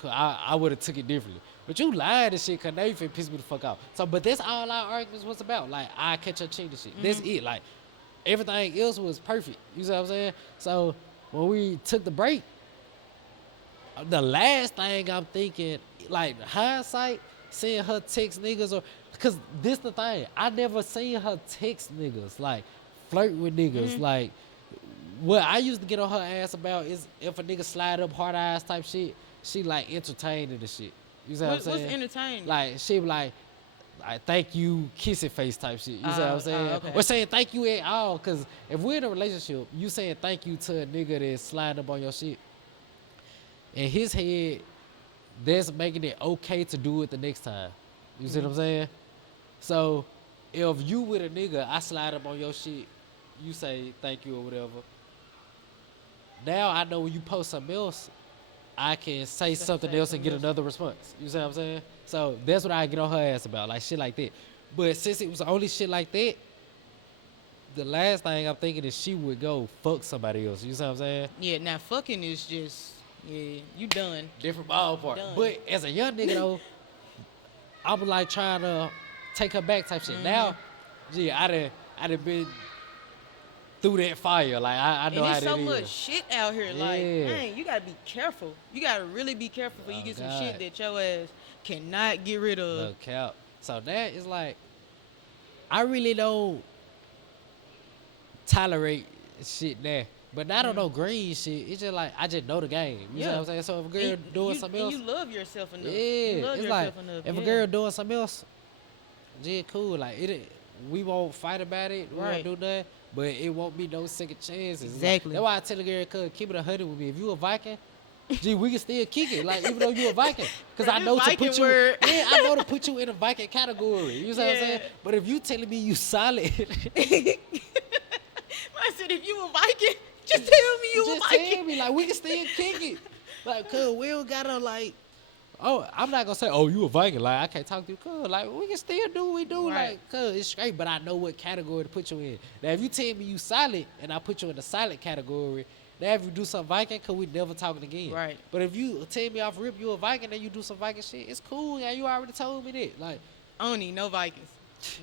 Cause I would have took it differently. But you lied and shit. Cause now you finna piss me the fuck off. So, but that's all our arguments was about. Like, I catch her cheating shit. That's it. Like, everything else was perfect. You see what I'm saying? So when we took the break, the last thing I'm thinking, like, hindsight, seeing her text niggas, or cause this the thing, I never seen her text niggas, like flirt with niggas. Like, what I used to get on her ass about is if a nigga slide up hard eyes type shit, she like entertaining the shit. You see what I'm saying? What's entertaining? Like, she be like thank you, kissing face type shit. You see what I'm saying? okay. Or saying thank you at all. Cause if we're in a relationship, you saying thank you to a nigga that's sliding up on your shit. In his head, that's making it okay to do it the next time. You see what I'm saying? So, if you with a nigga, I slide up on your shit, you say thank you or whatever. Now I know when you post something else, I can say something else and get another response. You see what I'm saying? So that's what I get on her ass about, like shit like that. But since it was only shit like that, the last thing I'm thinking is she would go fuck somebody else. You see what I'm saying? Yeah. Now fucking is just you done. Different ballpark. Done. But as a young nigga though, I was like trying to take her back type shit. Now, gee, I done been through that fire. Like, I know And how there's that so is. much shit out here. Like, Yeah. man, you gotta be careful. You gotta really be careful before you get some shit God. that your ass cannot get rid of. No cap. So that is like, I really don't tolerate shit there. But I don't know green shit. It's just like, I just know the game. You know what I'm saying? So if a girl doing something else, and you love yourself enough. yeah, You love it's yourself like, enough. if a yeah. girl doing something else, yeah, cool. Like, we won't fight about it. We Right. won't do nothing. But it won't be no second chances. It's like- Exactly. that's why I tell a girl, cuz, keep it 100 with me. If you a Viking, gee, we can still kick it. Like, even though you a Viking. Because Bro, I this know to Viking put you, word. yeah, I know to put you in a Viking category. You know what I'm Yeah. saying? But if you telling me you solid, I said, if you a Viking, just tell me you a just Viking. tell me, like, we can still kick it. Like, cuz, we don't gotta, like, oh, I'm not gonna say, oh, you a Viking. Like, I can't talk to you, cuz. Like, we can still do what we do. Right. Like, cuz, it's straight, but I know what category to put you in. Now, if you tell me you solid and I put you in the solid category, Now if you do some Viking, cause we never talking again. Right. But if you tell me off rip you a Viking and you do some Viking shit, it's cool. Yeah, you already told me that. Like I don't need no Vikings.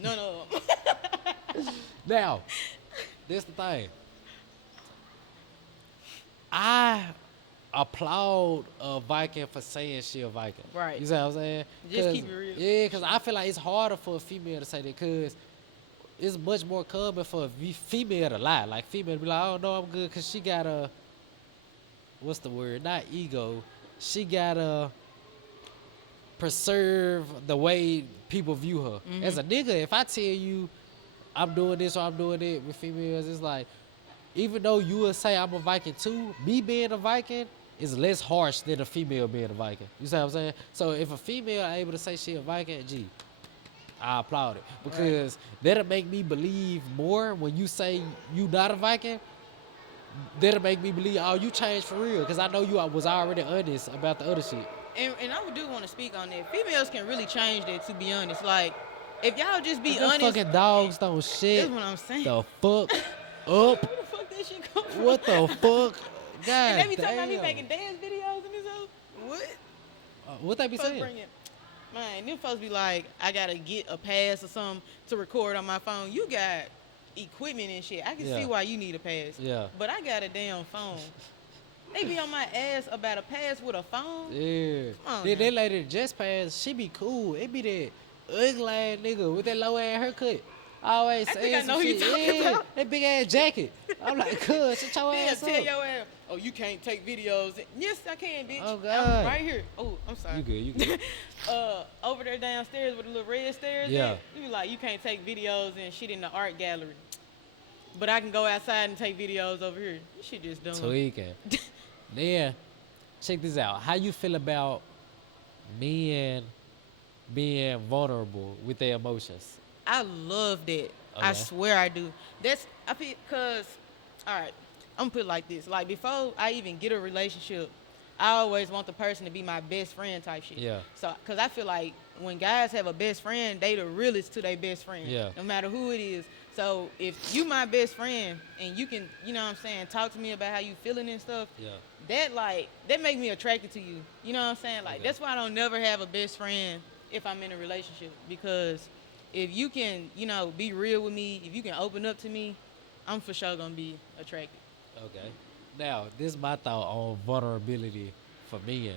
None of them. now, this the thing. I applaud a Viking for saying she a Viking. Right. You see what I'm saying? Just keep it real. Yeah, because I feel like it's harder for a female to say that because it's much more common for a female to lie. Like, female to be like, oh, no, I'm good because she got a, what's the word? Not ego. She got to preserve the way people view her. As a nigga, if I tell you I'm doing this or I'm doing it with females, it's like, even though you would say I'm a Viking too, me being a Viking is less harsh than a female being a Viking. You see what I'm saying? So if a female able to say she a Viking, gee, I applaud it. Because that'll make me believe more when you say you not a Viking. That'll make me believe, oh, you changed for real. Because I know you was already honest about the other shit. And I do want to speak on that. Females can really change that, to be honest. Like, if y'all just be Them honest. fucking dogs don't shit. That's what I'm saying. The fuck up. Where the fuck that shit come from? What the fuck? God And they be talking about me damn. making dance videos in this house. What? What they be Folks saying? bring it. Man, them folks be like, I gotta get a pass or something to record on my phone. You got equipment and shit. I can Yeah. see why you need a pass. Yeah. But I got a damn phone. They be on my ass about a pass with a phone. Yeah. Come on Then now. that lady that just passed, she be cool. It be that ugly ass nigga with that low ass haircut. Always I think saying I know some who you shit. talking Yeah, about. that big ass jacket. I'm like, cuz, shut your They'll ass tell up. your ass, oh, you can't take videos. Yes, I can, bitch. Oh, I'm God. right here. Oh, I'm sorry. You good, you good. Over there downstairs with the little red stairs. Yeah. You be like, you can't take videos and shit in the art gallery. But I can go outside and take videos over here. This shit just dumb. Tweaking. Then, check this out. How you feel about men being vulnerable with their emotions? I love that. I Okay. swear I do. I feel, cause, all right, I'm gonna put it like this. Like, before I even get a relationship, I always want the person to be my best friend type shit. Yeah. So, cause I feel like when guys have a best friend, they the realest to their best friend. Yeah. No matter who it is. So if you my best friend and you can, you know what I'm saying, talk to me about how you feeling and stuff, Yeah. that make me attracted to you. You know what I'm saying? Like, Okay. that's why I don't never have a best friend if I'm in a relationship. Because if you can, you know, be real with me, if you can open up to me, I'm for sure gonna be attracted. Okay. Now, this is my thought on vulnerability for men.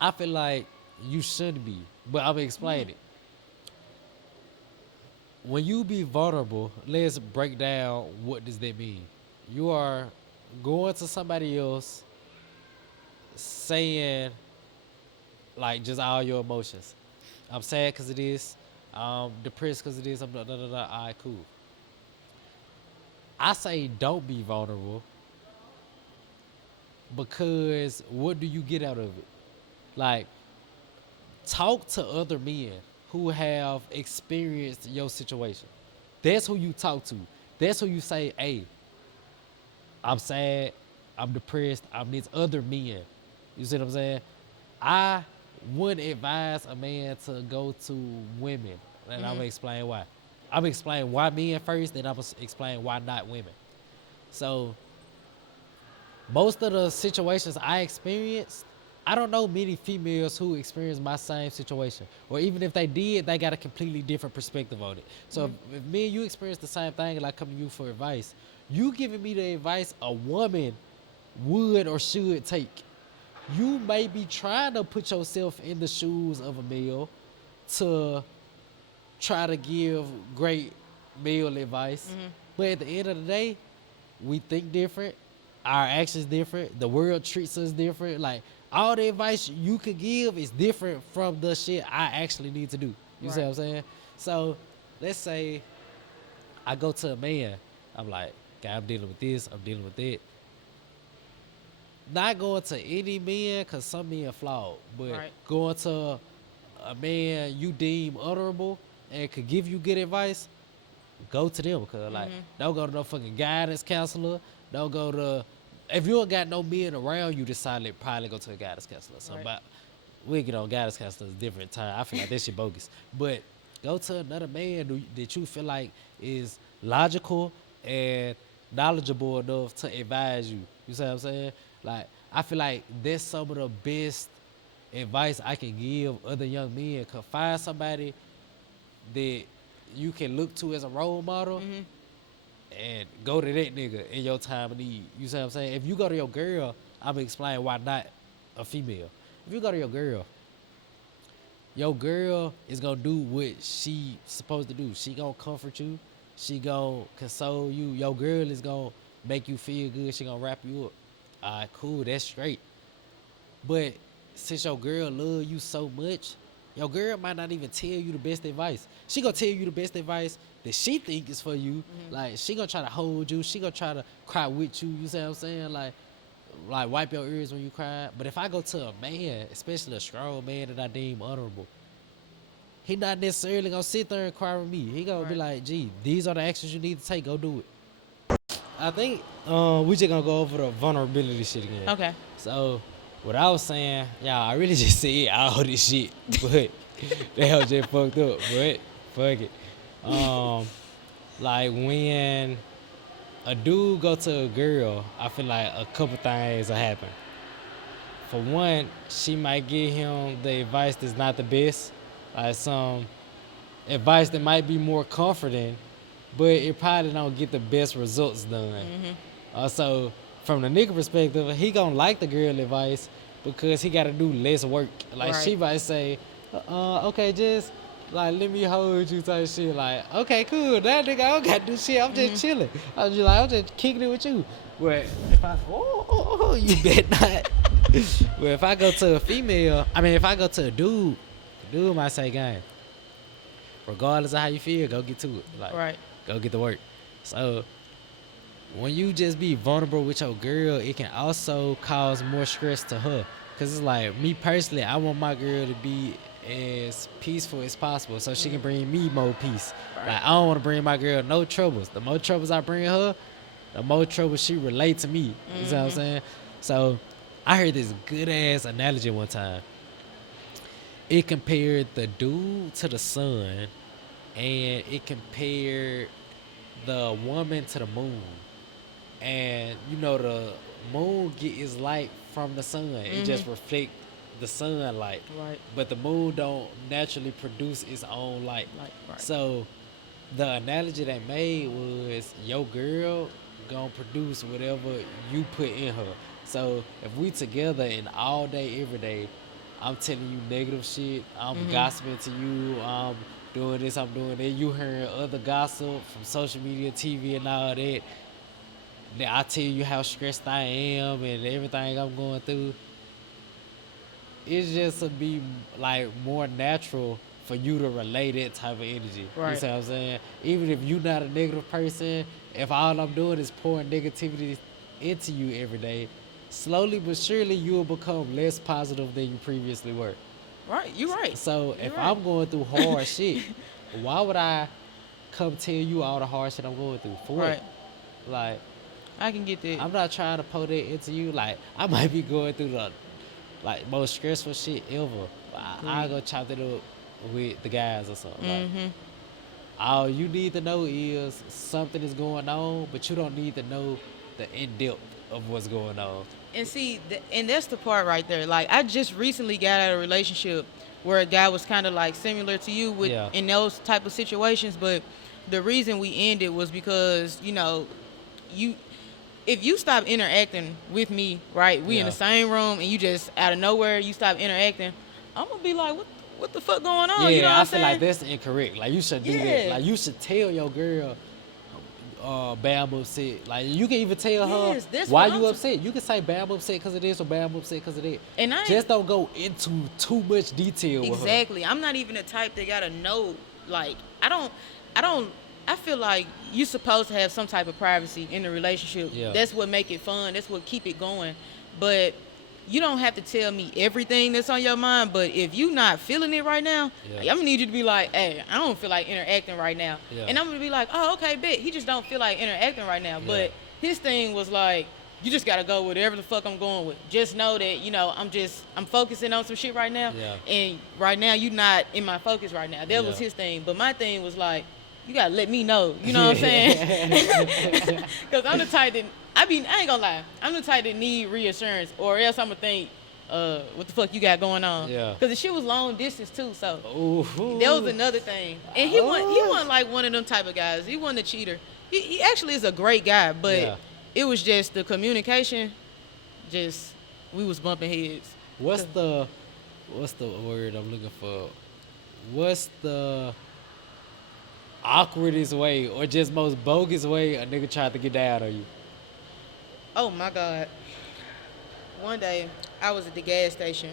I feel like you shouldn't be, but I'm gonna explain it. When you be vulnerable, let's break down what does that mean. You are going to somebody else saying like just all your emotions. I'm sad because of this. I'm depressed because of this. I'm da da da da. All right, cool. I say don't be vulnerable because what do you get out of it? Like, talk to other men who have experienced your situation. That's who you talk to. That's who you say, hey, I'm sad, I'm depressed, I'm these other men. You see what I'm saying? I wouldn't advise a man to go to women, and I'm gonna explain why. I'm gonna explain why men first, then I'm gonna explain why not women. So, most of the situations I experienced, I don't know many females who experienced my same situation. Or even if they did, they got a completely different perspective on it. So if me and you experience the same thing and I come to you for advice, you giving me the advice a woman would or should take. You may be trying to put yourself in the shoes of a male to try to give great male advice. But at the end of the day, we think different. Our actions different. The world treats us different. Like, all the advice you could give is different from the shit I actually need to do. You see what I'm saying? So, let's say I go to a man. I'm like, okay, I'm dealing with this. I'm dealing with that. Not going to any man, because some men are flawed. But Right. going to a man you deem honorable and could give you good advice, go to them. Because, like, don't go to no fucking guidance counselor. Don't go to... If you don't got no men around you, decide probably go to a guidance counselor. So, Right. but we get on guidance counselors different time. I feel like that shit bogus. But go to another man that you feel like is logical and knowledgeable enough to advise you. You see what I'm saying? Like, I feel like that's some of the best advice I can give other young men. Cause find somebody that you can look to as a role model and go to that nigga in your time of need. You see what I'm saying? If you go to your girl, I'm gonna explain why not a female. If you go to your girl is gonna do what she supposed to do. She gonna comfort you. She gonna console you. Your girl is gonna make you feel good. She gonna wrap you up. All right, cool. That's straight. But since your girl love you so much, your girl might not even tell you the best advice. She gonna tell you the best advice that she think is for you. Like, she gonna try to hold you. She gonna try to cry with you. You see what I'm saying? Like wipe your ears when you cry. But if I go to a man, especially a strong man that I deem honorable, he not necessarily gonna sit there and cry with me. He gonna be like, gee, these are the actions you need to take. Go do it. I think we just gonna go over the vulnerability shit again. Okay. So what I was saying, I really just said all this shit, but that was just fucked up. But fuck it. Like when a dude go to a girl, I feel like a couple things will happen. For one, she might give him the advice that's not the best, like some advice that might be more comforting, but it probably don't get the best results done. So from the nigga perspective, he gonna like the girl advice because he gotta do less work. Like she might say, okay, just like let me hold you type shit. Like, okay, cool. That nigga, I don't gotta do shit. I'm just chilling. I'm just kicking it with you. But if you bet not. But if I go to a female, if I go to a dude, the dude might say, gang, regardless of how you feel, go get to it. Like, go get to work. So when you just be vulnerable with your girl, it can also cause more stress to her. Cause it's like, me personally, I want my girl to be as peaceful as possible so she can bring me more peace. Like, I don't want to bring my girl no troubles. The more troubles I bring her, the more trouble she relate to me. You know what I'm saying? So I heard this good ass analogy one time. It compared the dude to the sun, and it compared the woman to the moon. And you know, the moon get its light from the sun. It just reflect the sunlight. Right. But the moon don't naturally produce its own light. So the analogy they made was your girl gonna produce whatever you put in her. So if we together and all day, every day, I'm telling you negative shit, I'm gossiping to you, I'm doing this, I'm doing that, you hearing other gossip from social media, TV and all that, then I tell you how stressed I am and everything I'm going through. It's just to be like more natural for you to relay that type of energy. Right. You see what I'm saying? Even if you're not a negative person, if all I'm doing is pouring negativity into you every day, slowly but surely you will become less positive than you previously were. Right, you're right. So if I'm going through hard shit, why would I come tell you all the hard shit I'm going through? For what? Like, I can get that. I'm not trying to pour that into you. Like, I might be going through the most stressful shit ever. I'll go chop it up with the guys or something. Like, all you need to know is something is going on, but you don't need to know the in-depth of what's going on. And see, and that's the part right there. Like, I just recently got out of a relationship where a guy was kind of like similar to you with in those type of situations, but the reason we ended was because, you know, if you stop interacting with me, right, we in the same room and you just out of nowhere you stop interacting, I'm gonna be like, what the fuck going on? Yeah, you know what I I'm feel saying? like that's incorrect. Like, you should do that. Like, you should tell your girl, Bam upset. Like, you can even tell her why you upset. You can say Bam upset because of this or Bam upset because of that. And just don't go into too much detail with her. Exactly. I'm not even the type that gotta know. Like, I feel like you're supposed to have some type of privacy in the relationship. Yeah. That's what make it fun. That's what keep it going. But you don't have to tell me everything that's on your mind. But if you not feeling it right now, I'm gonna need you to be like, hey, I don't feel like interacting right now. Yeah. And I'm gonna be like, oh, okay, bet. He just don't feel like interacting right now. Yeah. But his thing was like, you just gotta go whatever the fuck I'm going with. Just know that, you know, I'm focusing on some shit right now. Yeah. And right now you not in my focus right now. That was his thing. But my thing was like, you gotta let me know. You know what I'm saying? Because I'm the type that I ain't gonna lie. I'm the type that need reassurance, or else I'm gonna think, what the fuck you got going on? Yeah. Because the shit was long distance too, so Ooh. that was another thing. And he wasn't like one of them type of guys. He wasn't a cheater. He actually is a great guy, but Yeah. it was just the communication. Just we was bumping heads. What's the word I'm looking for? What's the awkwardest way or just most bogus way a nigga tried to get down on you? Oh my God. One day I was at the gas station.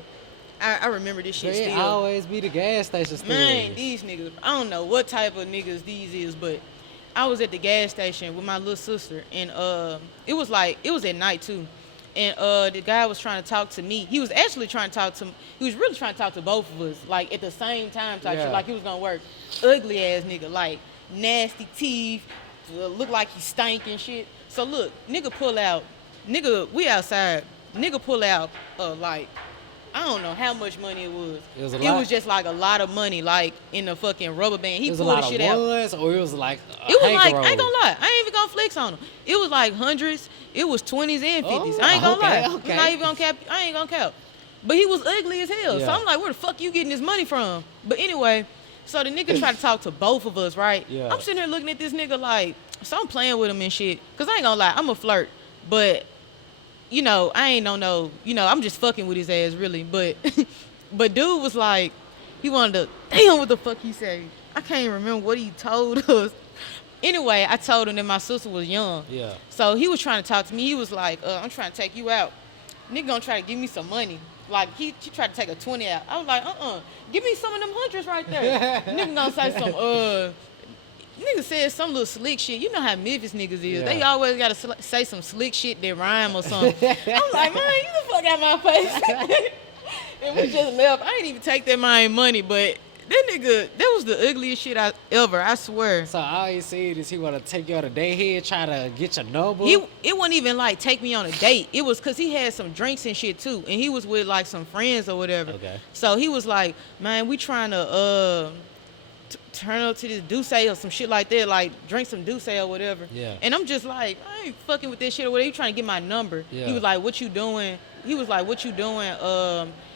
I remember this shit They still. always be the gas station stories. Man, these niggas, I don't know what type of niggas these is, but I was at the gas station with my little sister, and it was at night too. And the guy was trying to talk to me. He was actually trying to talk to he was really trying to talk to both of us, like at the same time type Yeah. shit, like he was gonna work. Ugly ass nigga, like nasty teeth, look like he stank and shit. So look, we outside, nigga pull out like, I don't know how much money it was. It was a It lot? was just like a lot of money, like in the fucking rubber band. He It was a pulled lot the of shit out. ones, or it was like It was like, roll. I ain't gonna lie, I ain't even gonna flex on him. It was like hundreds, it was 20s and 50s. I ain't gonna lie. okay. I'm not even gonna cap, I ain't gonna cap. But he was ugly as hell. Yeah. So I'm like, where the fuck you getting this money from? But anyway, so the nigga tried to talk to both of us, right? Yeah. I'm sitting here looking at this nigga like, so I'm playing with him and shit. Cause I ain't gonna lie, I'm a flirt. But, you know, I ain't no, you know, I'm just fucking with his ass really. But, but dude was like, he wanted to, damn, what the fuck he said? I can't even remember what he told us. Anyway, I told him that my sister was young. Yeah. So he was trying to talk to me. He was like, I'm trying to take you out. Nigga gonna try to give me some money. Like, he tried to take a 20 out. I was like, give me some of them hundreds right there. Nigga gonna say some, nigga said some little slick shit. You know how Memphis niggas is. Yeah. They always gotta say some slick shit that rhyme or something. I'm like, man, you the fuck out my face. And we just left. I ain't even take that my money, but that nigga, that was the ugliest shit I swear. So all he said is he want to take you on a date here, try to get your number. It wasn't even like take me on a date. It was cause he had some drinks and shit too, and he was with like some friends or whatever. Okay. So he was like, man, we trying to turn up to this Douce or some shit like that, like drink some Douce or whatever. Yeah. And I'm just like, I ain't fucking with this shit or whatever. He trying to get my number. Yeah. He was like, what you doing? He was like, what you doing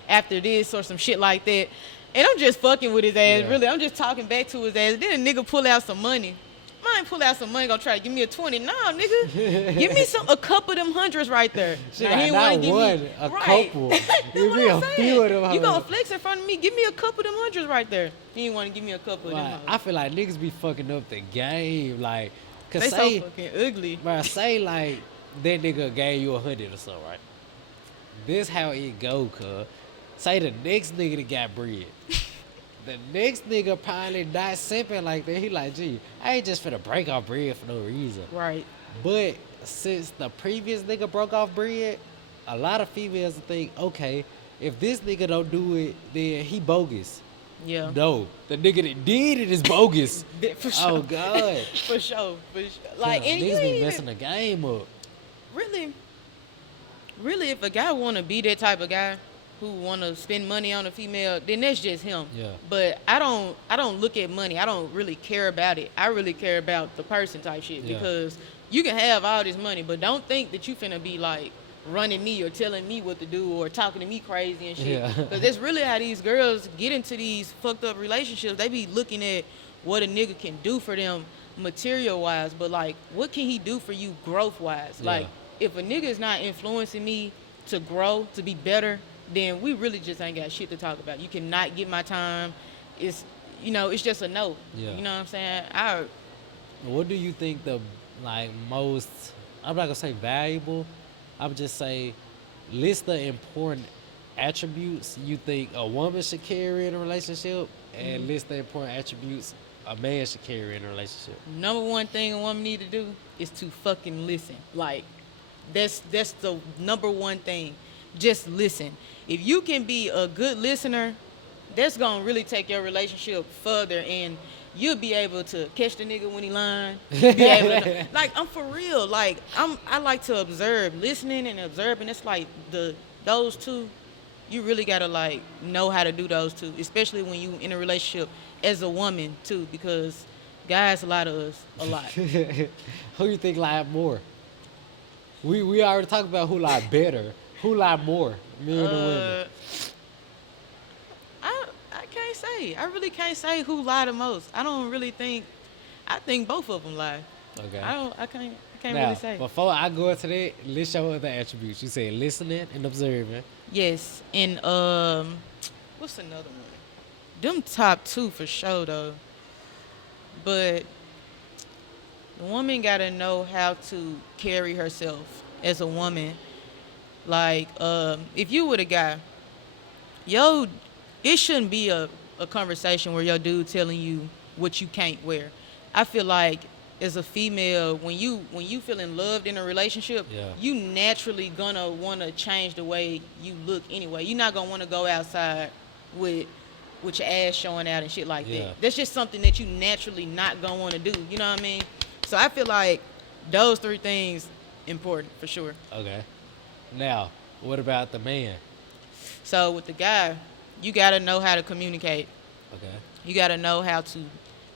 after this or some shit like that. And I'm just fucking with his ass, Yeah. really. I'm just talking back to his ass. Then a nigga pull out some money. Mine pull out some money, gonna try to give me a 20. Nah, nigga. Give me a couple of them hundreds right there. Shit, Now, like, he not wanna give one, me, a right. couple. That's Give what me I'm a saying. few of them You gonna hoes. flex in front of me? Give me a couple of them hundreds right there. He didn't want to give me a couple of them Like, hoes. I feel like niggas be fucking up the game. Like, cause They say, so fucking ugly. bro, say like that nigga gave you 100 or something, right? This how it go, cuz. Say the next nigga that got bread. The next nigga probably not simping like that. He like, gee, I ain't just finna break off bread for no reason. Right. But since the previous nigga broke off bread, a lot of females think, okay, if this nigga don't do it, then he bogus. Yeah. No, the nigga that did it is bogus. For sure. Oh God. For sure. For sure. Like, Yeah, and you niggas be ain't messing even, the game up. really, if a guy wanna be that type of guy who wanna spend money on a female, then that's just him. Yeah. But I don't look at money. I don't really care about it. I really care about the person type shit. Yeah. Because you can have all this money, but don't think that you finna be like running me or telling me what to do or talking to me crazy and shit. Yeah. Because that's really how these girls get into these fucked up relationships. They be looking at what a nigga can do for them material wise, but like, what can he do for you growth wise? Yeah. Like, if a nigga is not influencing me to grow, to be better, then we really just ain't got shit to talk about. You cannot get my time. It's, you know, it's just a no. Yeah. You know what I'm saying? What do you think the like most? I'm not gonna say valuable. I would just say list the important attributes you think a woman should carry in a relationship, and list the important attributes a man should carry in a relationship. Number one thing a woman need to do is to fucking listen. Like, that's the number one thing. Just listen. If you can be a good listener, that's gonna really take your relationship further, and you'll be able to catch the nigga when he lying. You'll be able to, like, I'm for real. Like, I like to observe, listening and observing. It's like those two, you really gotta like know how to do those two, especially when you in a relationship as a woman too, because Guys lie to us a lot. Who you think lied more? We already talked about who lied better. Who lied more, men or women? Uh, I can't say. I really can't say who lied the most. I don't really think. I think both of them lie. Okay. I can't Now, really say. before I go into that, list your other attributes. You said listening and observing. Yes, and what's another one? Them top two for sure though. But the woman gotta know how to carry herself as a woman. Like, if you with a guy, yo, it shouldn't be a conversation where your dude telling you what you can't wear. I feel like as a female, when you feeling loved in a relationship, Yeah. you naturally gonna wanna change the way you look anyway. You're not gonna wanna go outside with your ass showing out and shit like Yeah. that. That's just something that you naturally not gonna wanna do. You know what I mean? So I feel like those three things important for sure. Okay. Now, what about the man? So with the guy, you gotta know how to communicate. Okay. You gotta know how to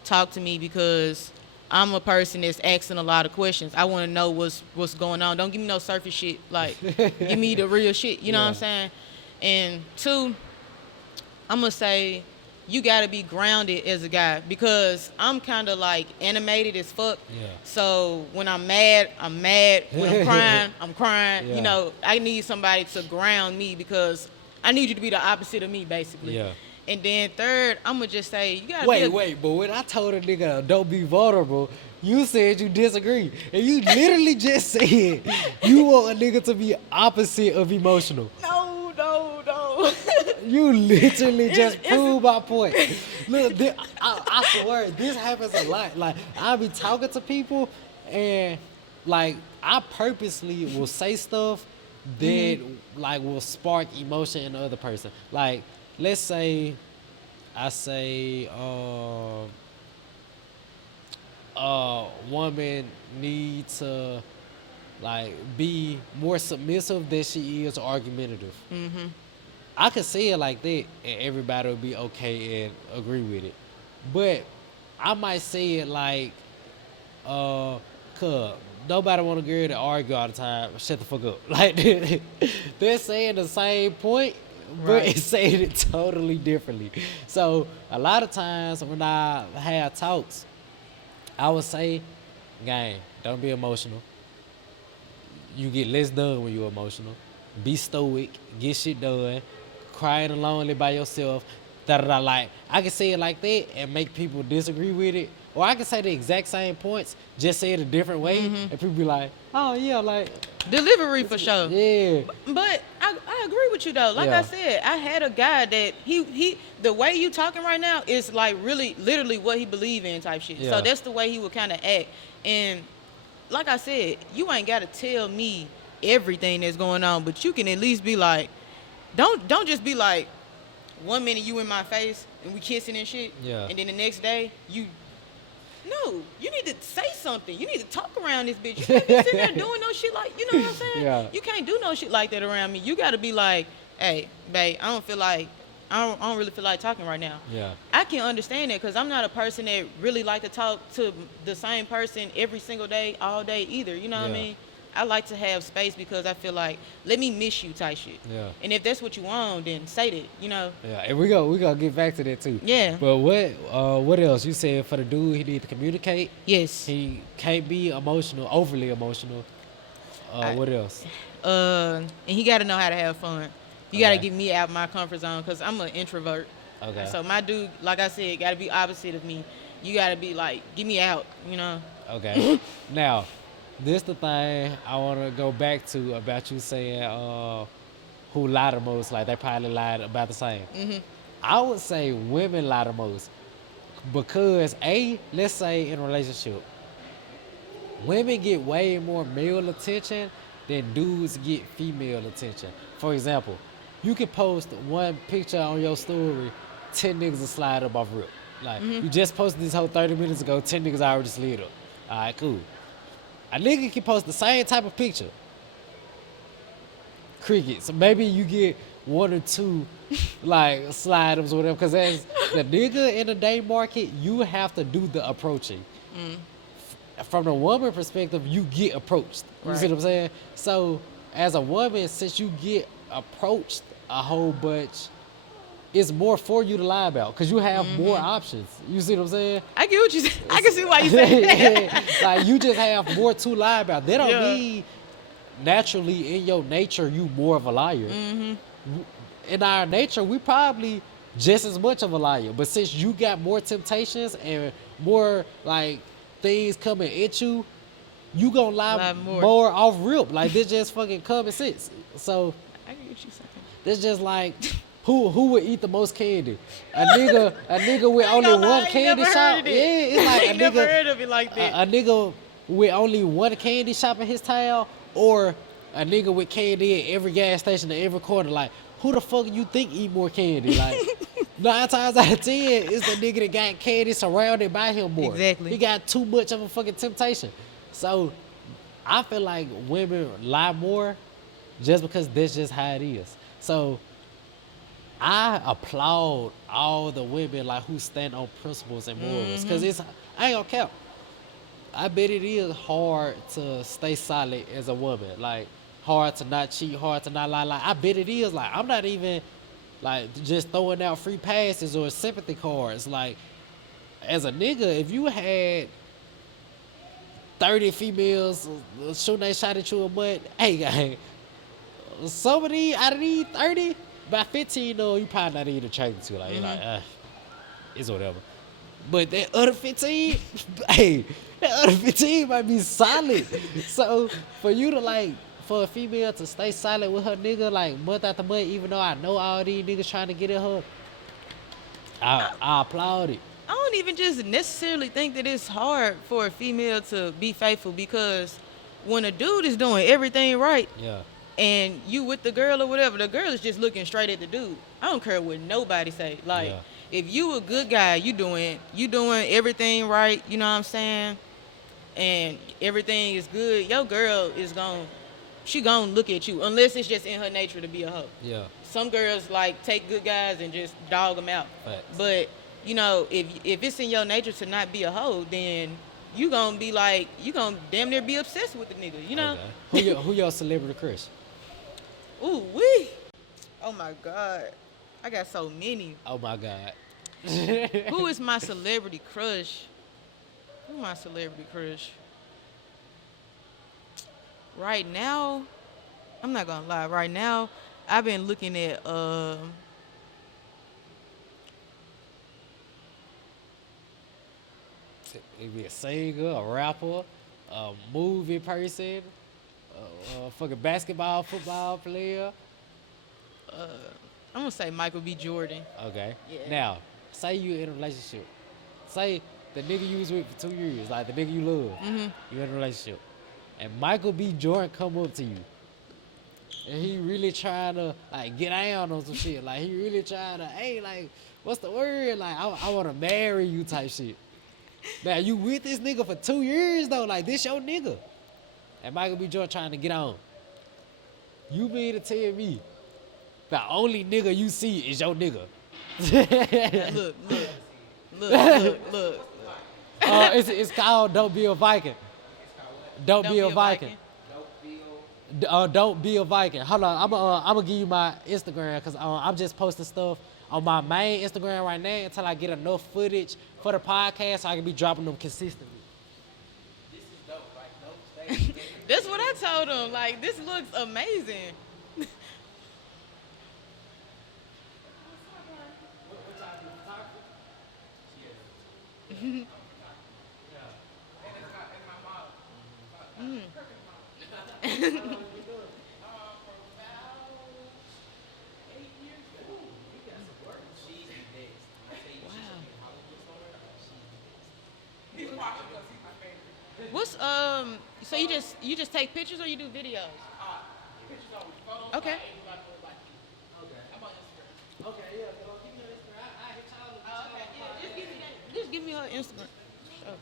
talk to me because I'm a person that's asking a lot of questions. I want to know what's going on. Don't give me no surface shit. Like, give me the real shit. You know what I'm Yeah. saying? And two, I'm gonna say you gotta be grounded as a guy because I'm kind of like animated as fuck. Yeah. So when I'm mad, I'm mad. When I'm crying, I'm crying. Yeah. You know, I need somebody to ground me because I need you to be the opposite of me, basically. Yeah. And then third, I'm gonna just say you gotta Wait, but when I told a nigga don't be vulnerable, you said you disagree. And you literally just said you want a nigga to be opposite of emotional. No. You literally just It's- proved my point. Look, I swear, this happens a lot. Like, I'll be talking to people, and, like, I purposely will say stuff that, like, will spark emotion in the other person. Like, let's say I say, woman need to, like, be more submissive than she is argumentative. I could say it like that, and everybody would be okay and agree with it. But I might say it like, cause nobody want a girl to argue all the time. Shut the fuck up. Like, they're saying the same point, but Right. it's saying it totally differently. So a lot of times when I have talks, I would say, gang, don't be emotional. You get less done when you're emotional. Be stoic, get shit done, crying lonely by yourself. Da da da. Like, I can say it like that and make people disagree with it, or I can say the exact same points, just say it a different way, and people be like, "Oh yeah, like Delivery for sure. yeah, But I agree with you though. Like Yeah. I said, I had a guy that he the way you talking right now is like really literally what he believe in type shit. Yeah. So that's the way he would kind of act. And like I said, you ain't got to tell me everything that's going on, but you can at least be like, don't just be like, 1 minute you in my face and we kissing and shit, Yeah. and then the next day you. No, you need to say something. You need to talk around this bitch. You can't be sitting there doing no shit like, you know what I'm saying? Yeah. You can't do no shit like that around me. You got to be like, hey, babe, I don't really feel like talking right now. yeah, I can understand that because I'm not a person that really like to talk to the same person every single day, all day either. You know what I Yeah. mean? I like to have space because I feel like, let me miss you type shit. Yeah. And if that's what you want, then say that, you know? yeah." And we gonna get back to that too. Yeah. But what else? You said for the dude, he need to communicate. Yes. He can't be emotional, overly emotional. What else? And he got to know how to have fun. You got to Okay. get me out my comfort zone because I'm an introvert. Okay. So my dude, like I said, got to be opposite of me. You got to be like, get me out, you know? Okay. Now, this the thing I want to go back to about you saying who lie the most. Like, they probably lied about the same. I would say women lie the most because let's say in a relationship, women get way more male attention than dudes get female attention. For example, you can post one picture on your story, 10 niggas will slide up off rip. Like, you just posted this whole 30 minutes ago, 10 niggas already slid up. All right, cool. A nigga can post the same type of picture. crickets. Maybe you get one or two like sliders or whatever. Because as the nigga in the day market, you have to do the approaching. From the woman perspective, you get approached. You see Right. what I'm saying? So as a woman, since you get approached a whole bunch, it's more for you to lie about because you have more options. You see what I'm saying? I get what you say. I can see why you say that. Like you just have more to lie about. That don't Yeah. mean naturally in your nature you more of a liar. In our nature, we probably just as much of a liar. But since you got more temptations and more like things coming at you, you gonna lie Lie more. more off rip. Like this just fucking common sense. So I get what you saying. this just like who would eat the most candy? A nigga with I ain't only gonna lie, one I ain't candy never shop. heard of it. Yeah, it's like I a ain't never nigga heard of it like that. a nigga with only one candy shop in his town, or a nigga with candy at every gas station at every corner. Like, who the fuck you think eat more candy? Like, 9 times out of 10, it's the nigga that got candy surrounded by him more. Exactly. He got too much of a fucking temptation. So, I feel like women lie more just because that's just how it is. So, I applaud all the women like who stand on principles and morals, because it's I ain't gonna count. I bet it is hard to stay solid as a woman. Like hard to not cheat, hard to not lie. Like I bet it is. Like I'm not even like just throwing out free passes or sympathy cards. Like as a nigga, if you had 30 females shooting they shot at you a month, hey gang, some of these out of these 30, by 15 though, you probably not even attracted to. Like you're like, it's whatever. But that other 15, hey, that other 15 might be solid. So for you to like, for a female to stay silent with her nigga like month after month, even though I know all these niggas trying to get at her, I applaud it. I don't even just necessarily think that it's hard for a female to be faithful, because when a dude is doing everything right Yeah, and you with the girl or whatever, the girl is just looking straight at the dude. I don't care what nobody say. Like, Yeah. if you a good guy, you doing everything right, you know what I'm saying? And everything is good, your girl is she gon' look at you, unless it's just in her nature to be a hoe. yeah, Some girls like take good guys and just dog them out. Facts. But you know, if it's in your nature to not be a hoe, then you gonna be like, you gonna damn near be obsessed with the nigga, you know? Okay. Who your celebrity crush? Ooh wee. Oh my God, I got so many. Oh my God. Who is my celebrity crush? Who my celebrity crush? Right now, I'm not gonna lie. Right now, I've been looking at It be a singer, a rapper, a movie person, a fucking basketball, football player. I'm gonna say Michael B. Jordan. Okay. Yeah. Now, say you in a relationship. Say the nigga you was with for 2 years, like the nigga you love. You in a relationship. And Michael B. Jordan come up to you. And he really trying to like get down on some shit. Like he really trying to, hey, like, what's the word? Like I want to marry you type shit. Now you with this nigga for 2 years though, like this your nigga. And Michael B. Jordan trying to get on. You mean to tell me the only nigga you see is your nigga? Look. It's called Don't Be a Viking. Don't be a Viking. Don't be a Viking. Hold on, I'm gonna give you my Instagram because I'm just posting stuff on my main Instagram right now until I get enough footage for the podcast so I can be dropping them consistently. This is dope, like dope. That's what I told him. Like, this looks amazing. What's so you just take pictures or you do videos? Okay. Okay, yeah, give me your Instagram. I hit y'all. Okay, yeah, just give me her Instagram. Sure.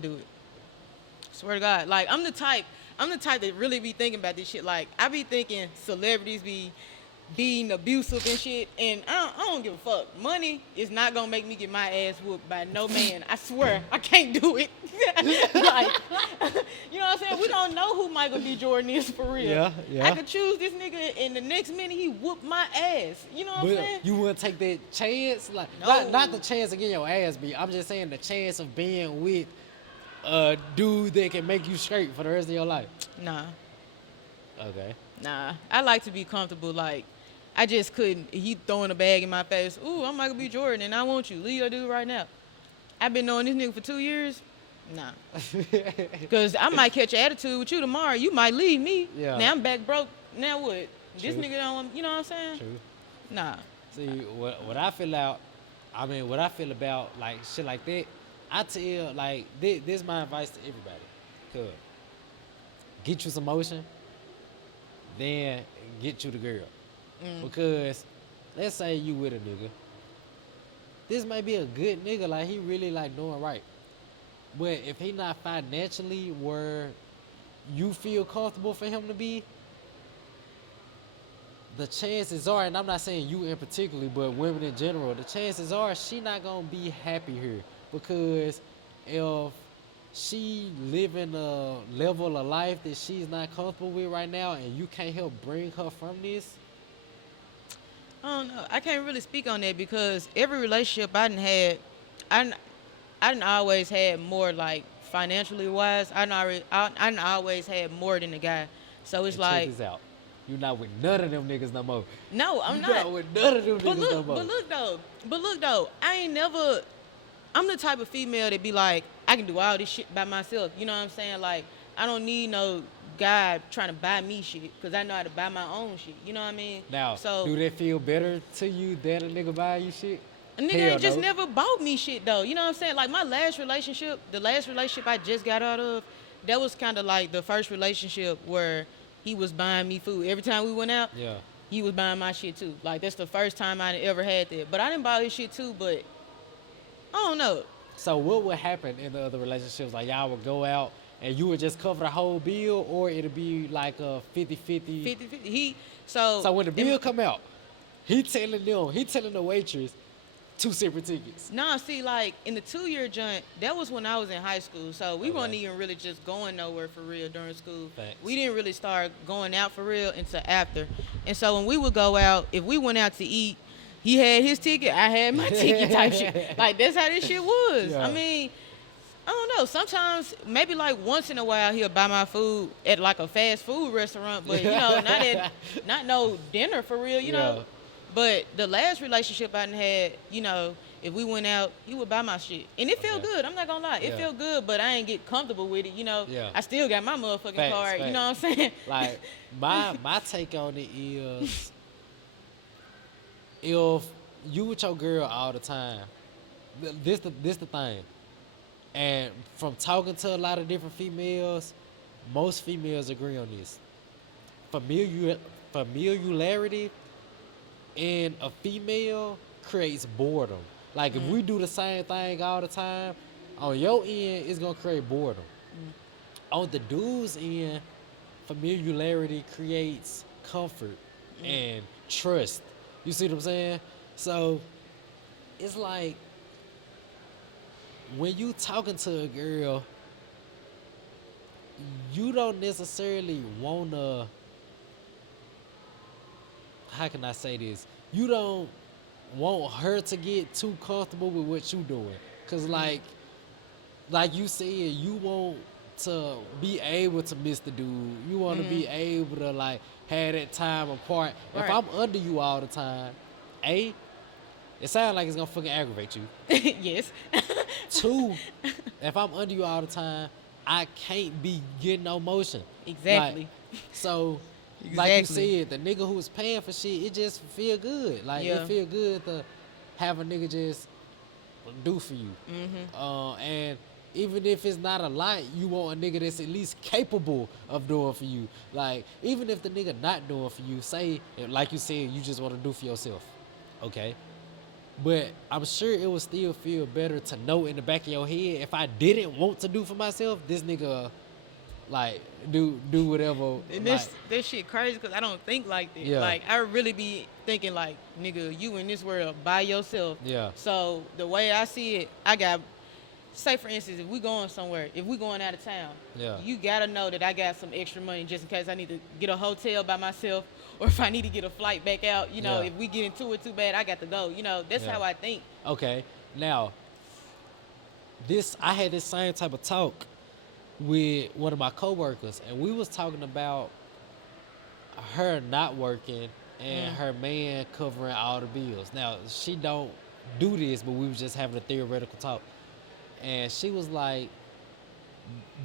Do it. Swear to God, like I'm the type that really be thinking about this shit. Like I be thinking celebrities be being abusive and shit, and I don't give a fuck. Money is not gonna make me get my ass whooped by no man. I swear, I can't do it. Like, you know what I'm saying? We don't know who Michael B. Jordan is for real. Yeah, yeah. I could choose this nigga, and the next minute he whoop my ass. You know what I'm But saying? you wouldn't take that chance, like No. not the chance of getting your ass beat. I'm just saying the chance of being with a dude that can make you straight for the rest of your life. Nah. Okay. Nah, I like to be comfortable. Like, I just couldn't. He throwing a bag in my face. Ooh, I'm Michael B. Jordan, and I want you. Leave your dude right now. I've been knowing this nigga for 2 years. Nah, because I might catch an attitude with you tomorrow. You might leave me. Yeah. Now I'm back broke. Now what? This True. nigga don't want. You know what I'm saying? True. Nah. See, what I feel what I feel about like shit like that, I tell like this is my advice to everybody. Cause get you some motion, then get you the girl. Because let's say you with a nigga. This may be a good nigga, like he really like doing right. But if he not financially where you feel comfortable for him to be, the chances are, and I'm not saying you in particular, but women in general, the chances are she not gonna be happy here. Because if she living a level of life that she's not comfortable with right now and you can't help bring her from this, I don't know. I can't really speak on that because every relationship I done had, I done always had more like financially wise. I done always had more than the guy. So it's and like, check this out. You not with none of them niggas no more. no, I'm You not. with none of them But niggas look, no more. but look though, I ain't never. I'm the type of female that be like, I can do all this shit by myself. You know what I'm saying? Like, I don't need no guy trying to buy me shit because I know how to buy my own shit. You know what I mean? Now, so do that feel better to you than a nigga buying you shit? a nigga Hell ain't just no. never bought me shit though. You know what I'm saying? Like my last relationship, the last relationship I just got out of, that was kind of like the first relationship where he was buying me food every time we went out. Yeah. He was buying my shit too. Like that's the first time I ever had that. But I didn't buy his shit too. But I don't know. So what would happen in the other relationships? Like y'all would go out and you would just cover the whole bill, or it'd be like a 50-50? 50-50. So when the bill come out, he telling the waitress 2 separate tickets. Nah, see, like in the 2-year joint, that was when I was in high school. So we weren't even really just going nowhere for real during school. Facts. We didn't really start going out for real until after. And so when we would go out, if we went out to eat, he had his ticket, I had my ticket type shit. Like that's how this shit was. Yeah. I mean, I don't know. Sometimes maybe like once in a while he'll buy my food at like a fast food restaurant, but you know, not no dinner for real, you know. Yeah. But the last relationship I done had, you know, if we went out, he would buy my shit. And it felt Okay. good. I'm not gonna lie. It Yeah. felt good, but I ain't get comfortable with it, you know. Yeah. I still got my motherfucking Facts, card, you facts. know what I'm saying? Like my take on it is, if you with your girl all the time, this the thing. And from talking to a lot of different females, most females agree on this. Familiarity in a female creates boredom. Like if we do the same thing all the time, on your end, it's gonna create boredom. On the dude's end, familiarity creates comfort and trust. You see what I'm saying? So it's like when you talking to a girl, you don't necessarily wanna, how can I say this? You don't want her to get too comfortable with what you doing. Cause like you said, you want to be able to miss the dude. You want to be able to like have that time apart. If Right. I'm under you all the time, A, it sounds like it's gonna fucking aggravate you. Yes. 2, if I'm under you all the time, I can't be getting no motion. Exactly. Like, so, like you Exactly. said, the nigga who's paying for shit, it just feel good. Like Yeah. it feel good to have a nigga just do for you. And even if it's not a lot, you want a nigga that's at least capable of doing for you. Like even if the nigga not doing for you, say like you said, you just want to do for yourself. Okay. But I'm sure it would still feel better to know in the back of your head, if I didn't want to do for myself, this nigga like do whatever. And Like this shit crazy because I don't think like that. Yeah. Like I really be thinking like, nigga, you in this world by yourself. Yeah. So the way I see it, I got, say for instance, if we going somewhere, if we going out of town, Yeah. you gotta know that I got some extra money just in case I need to get a hotel by myself, or if I need to get a flight back out. You know, Yeah. if we get into it too bad, I got to go. You know, that's Yeah. how I think. Okay, now I had this same type of talk with one of my coworkers, and we was talking about her not working and her man covering all the bills. Now she don't do this, but we was just having a theoretical talk, and she was like,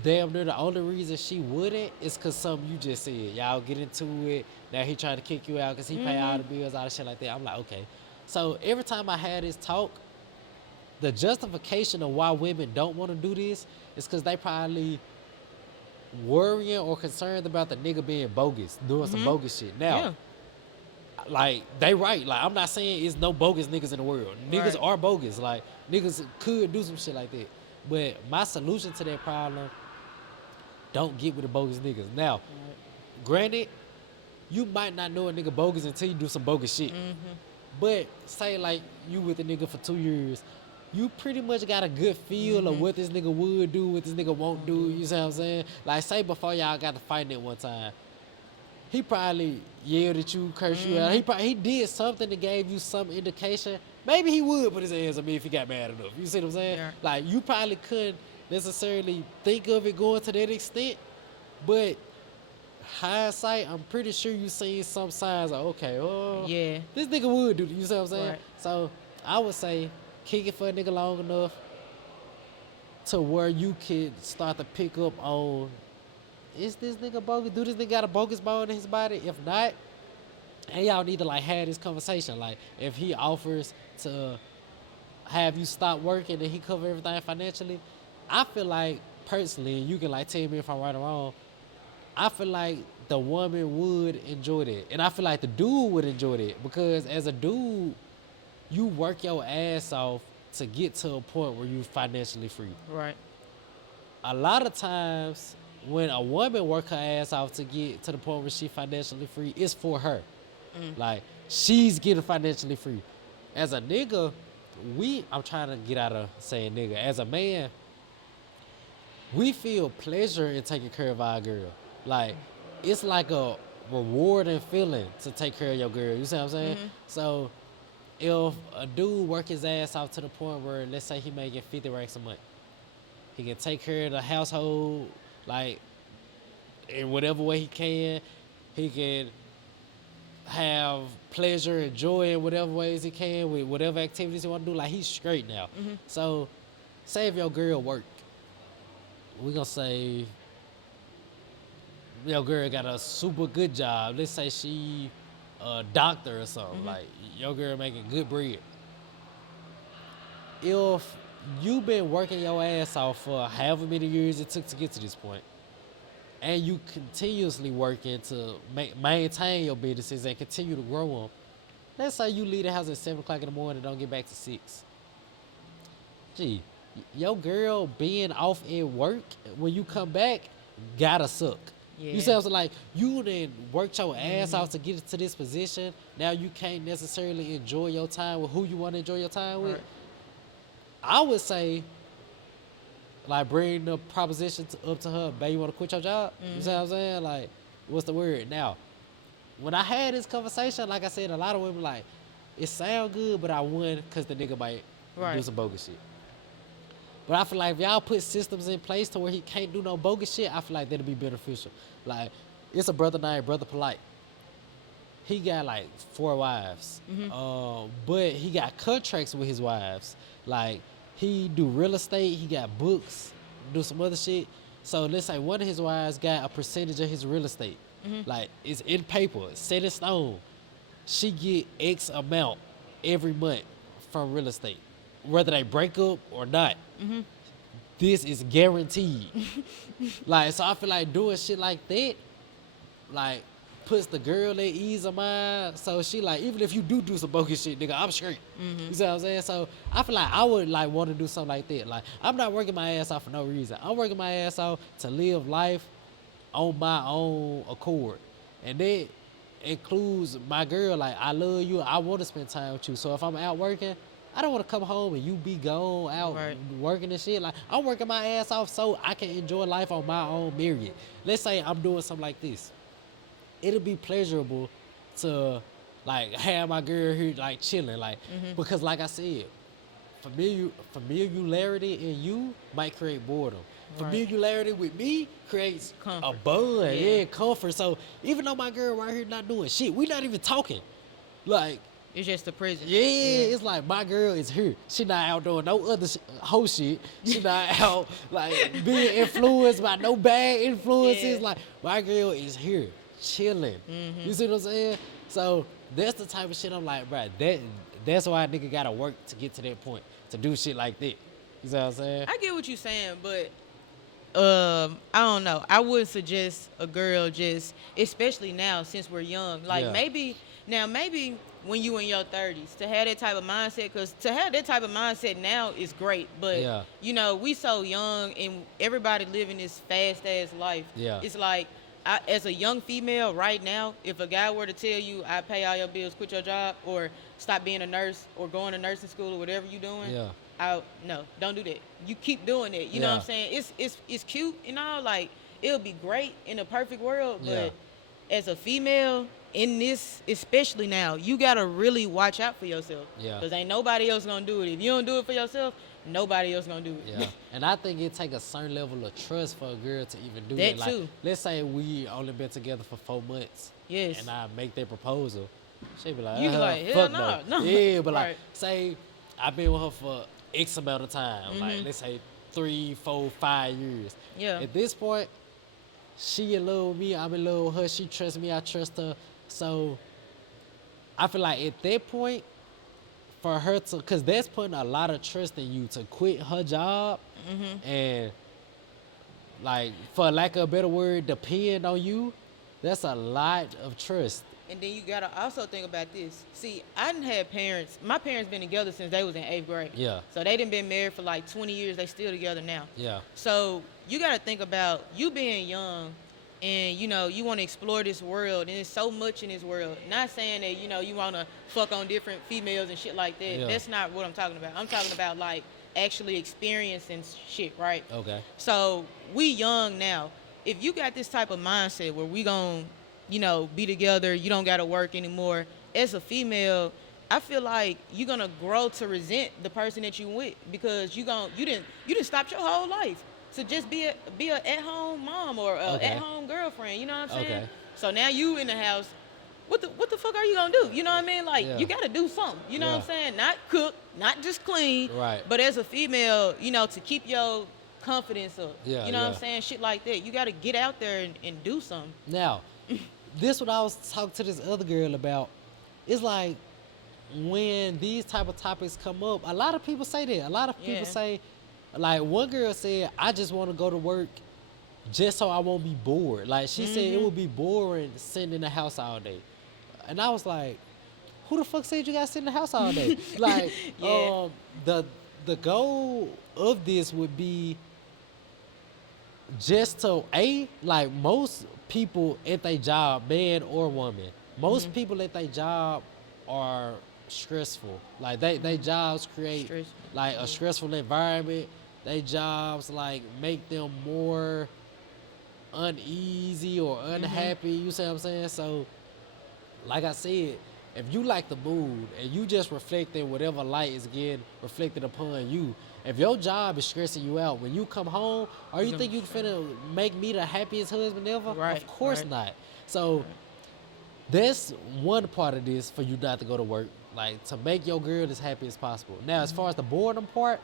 damn near the only reason she wouldn't is because something you just said. Y'all get into it. Now he trying to kick you out because he pay all the bills, all the shit like that. I'm like, okay. So every time I had this talk, the justification of why women don't want to do this is because they probably worrying or concerned about the nigga being bogus, doing some bogus shit. Now, Yeah. like, they right. Like, I'm not saying it's no bogus niggas in the world. Niggas Right. are bogus. Like, niggas could do some shit like that. But my solution to that problem, don't get with the bogus niggas. Now, granted, you might not know a nigga bogus until you do some bogus shit. But say like you with a nigga for 2 years, you pretty much got a good feel of what this nigga would do, what this nigga won't do. You see what I'm saying? Like say before y'all got to fighting at one time, he probably yelled at you, cursed you out. He did something that gave you some indication. Maybe he would put his hands on me if he got mad enough. You see what I'm saying? Yeah. Like you probably couldn't necessarily think of it going to that extent, but hindsight, I'm pretty sure you seen some signs of okay, oh Yeah. this nigga would do. You see what I'm saying? Right. So I would say kick it for a nigga long enough to where you could start to pick up on, is this nigga bogus? Do this nigga got a bogus bone in his body? If not, and y'all need to like have this conversation. Like if he offers to have you stop working and he cover everything financially, I feel like personally, and you can like tell me if I'm right or wrong, I feel like the woman would enjoy that. And I feel like the dude would enjoy that because as a dude, you work your ass off to get to a point where you financially free. Right. A lot of times when a woman work her ass off to get to the point where she financially free, it's for her. Like she's getting financially free. As a nigga, I'm trying to get out of saying nigga. As a man, we feel pleasure in taking care of our girl. Like it's like a rewarding feeling to take care of your girl. You see what I'm saying? So if a dude work his ass off to the point where let's say he making 50 racks a month, he can take care of the household like in whatever way he can. He can have pleasure and joy in whatever ways he can with whatever activities he want to do. Like he's straight now. So say if your girl work, we gonna say your girl got a super good job. Let's say she a doctor or something. Like your girl making good bread. If you been working your ass off for however many years it took to get to this point, and you continuously working to maintain your businesses and continue to grow them, let's say you leave the house at 7 o'clock in the morning and don't get back to 6. Gee, your girl being off at work when you come back gotta suck. Yeah. You see what I'm saying? Like you done worked your ass off to get to this position. Now you can't necessarily enjoy your time with who you want to enjoy your time with. Right. I would say, like, bring the proposition up to her, babe, you want to quit your job? You see what I'm saying? Like, what's the word? Now, when I had this conversation, like I said, a lot of women like, it sound good, but I wouldn't because the nigga might do Right. some bogus shit. But I feel like if y'all put systems in place to where he can't do no bogus shit, I feel like that'll be beneficial. Like, it's a brother named Brother Polite. He got like 4 wives, but he got contracts with his wives. Like, he do real estate, he got books, do some other shit. So let's say one of his wives got a percentage of his real estate. Like, it's in paper, it's set in stone. She get X amount every month from real estate, whether they break up or not. This is guaranteed. Like, so I feel like doing shit like that, like, puts the girl at ease of mind. So she like, even if you do some bogus shit, nigga, I'm straight. You see what I'm saying? So I feel like I would like want to do something like that. Like, I'm not working my ass off for no reason. I'm working my ass off to live life on my own accord. And that includes my girl. Like, I love you. I want to spend time with you. So if I'm out working, I don't want to come home and you be gone out Right. working and shit. Like, I'm working my ass off so I can enjoy life on my own period. Let's say I'm doing something like this. It'll be pleasurable to like have my girl here like chilling. Like, because like I said, familiarity in you might create boredom. Right. Familiarity with me creates a Comfort. bond, Yeah. yeah, comfort. So even though my girl right here not doing shit, we not even talking. Like, It's just the presence. yeah, it's like my girl is here. She not out doing no other whole shit. She not out like being influenced by no bad influences. Yeah. Like, my girl is here, chilling. You see what I'm saying? So that's the type of shit I'm like, bro. That's why a nigga gotta work to get to that point to do shit like that. You see what I'm saying? I get what you're saying, but I don't know. I would suggest a girl just, especially now since we're young, like Yeah. maybe when you in your 30s to have that type of mindset, because to have that type of mindset now is great, but Yeah. you know, we so young and everybody living this fast ass life. Yeah. It's like, as a young female right now, if a guy were to tell you, I pay all your bills, quit your job, or stop being a nurse, or going to nursing school, or whatever you're doing, Yeah. no, don't do that. You keep doing it. You know what I'm Yeah. saying? It's cute and all. Like, it'll be great in a perfect world, Yeah. but as a female in this, especially now, you gotta really watch out for yourself. Yeah. Because ain't nobody else gonna do it. If you don't do it for yourself, nobody else gonna do it. Yeah, and I think it take a certain level of trust for a girl to even do That that. Like, too. let's say we only been together for 4 months. Yes. And I make that proposal. She be like, You be like, hell fuck no, no. Yeah, but like, Right. say I've been with her for X amount of time. Like, let's say 3, 4, 5 years. Yeah. At this point, she in love with me. I'm in love with her. She trusts me. I trust her. So I feel like at that point, for her to, because that's putting a lot of trust in you to quit her job and, like, for lack of a better word, depend on you. That's a lot of trust. And then you gotta also think about this. See, I done had parents. My parents been together since they was in 8th grade. Yeah. So they done been married for like 20 years. They still together now. Yeah. So you gotta think about you being young, and you know you want to explore this world, and there's so much in this world. Not saying that you want to fuck on different females and shit like that. Yeah. That's not what I'm talking about. I'm talking about like actually experiencing shit, right? Okay. So we young now. If you got this type of mindset where we gon' be together, you don't gotta work anymore. As a female, I feel like you're gonna grow to resent the person that you with, because you didn't stop your whole life to just be a at-home mom or a Okay. at-home girlfriend. You know what I'm saying? Okay. So now you in the house. What the fuck are you gonna do? You know what I mean? Like, Yeah. you gotta do something. You know what I'm Yeah. saying? Not cook, not just clean. Right. But as a female, to keep your confidence up. Yeah, You know what yeah. I'm saying? Shit like that. You gotta get out there and do something. Now, this what I was talking to this other girl about. It's like, when these type of topics come up, a lot of people say that. A lot of people Yeah. say, like, one girl said, I just want to go to work just so I won't be bored. Like, she said it would be boring sitting in the house all day. And I was like, who the fuck said you guys sit in the house all day? Like, Yeah. the goal of this would be just to, like, most people at their job, man or woman, most people at their job are stressful. Like, they jobs create Stressful. like a stressful environment. They jobs like make them more uneasy or unhappy. You see what I'm saying? So, like I said, if you like the mood and you just reflecting whatever light is getting reflected upon you, if your job is stressing you out, when you come home, or you think you finna make me the happiest husband ever? Right, Of course right. not. So that's one part of this for you not to go to work, like to make your girl as happy as possible. Now, as far as the boredom part,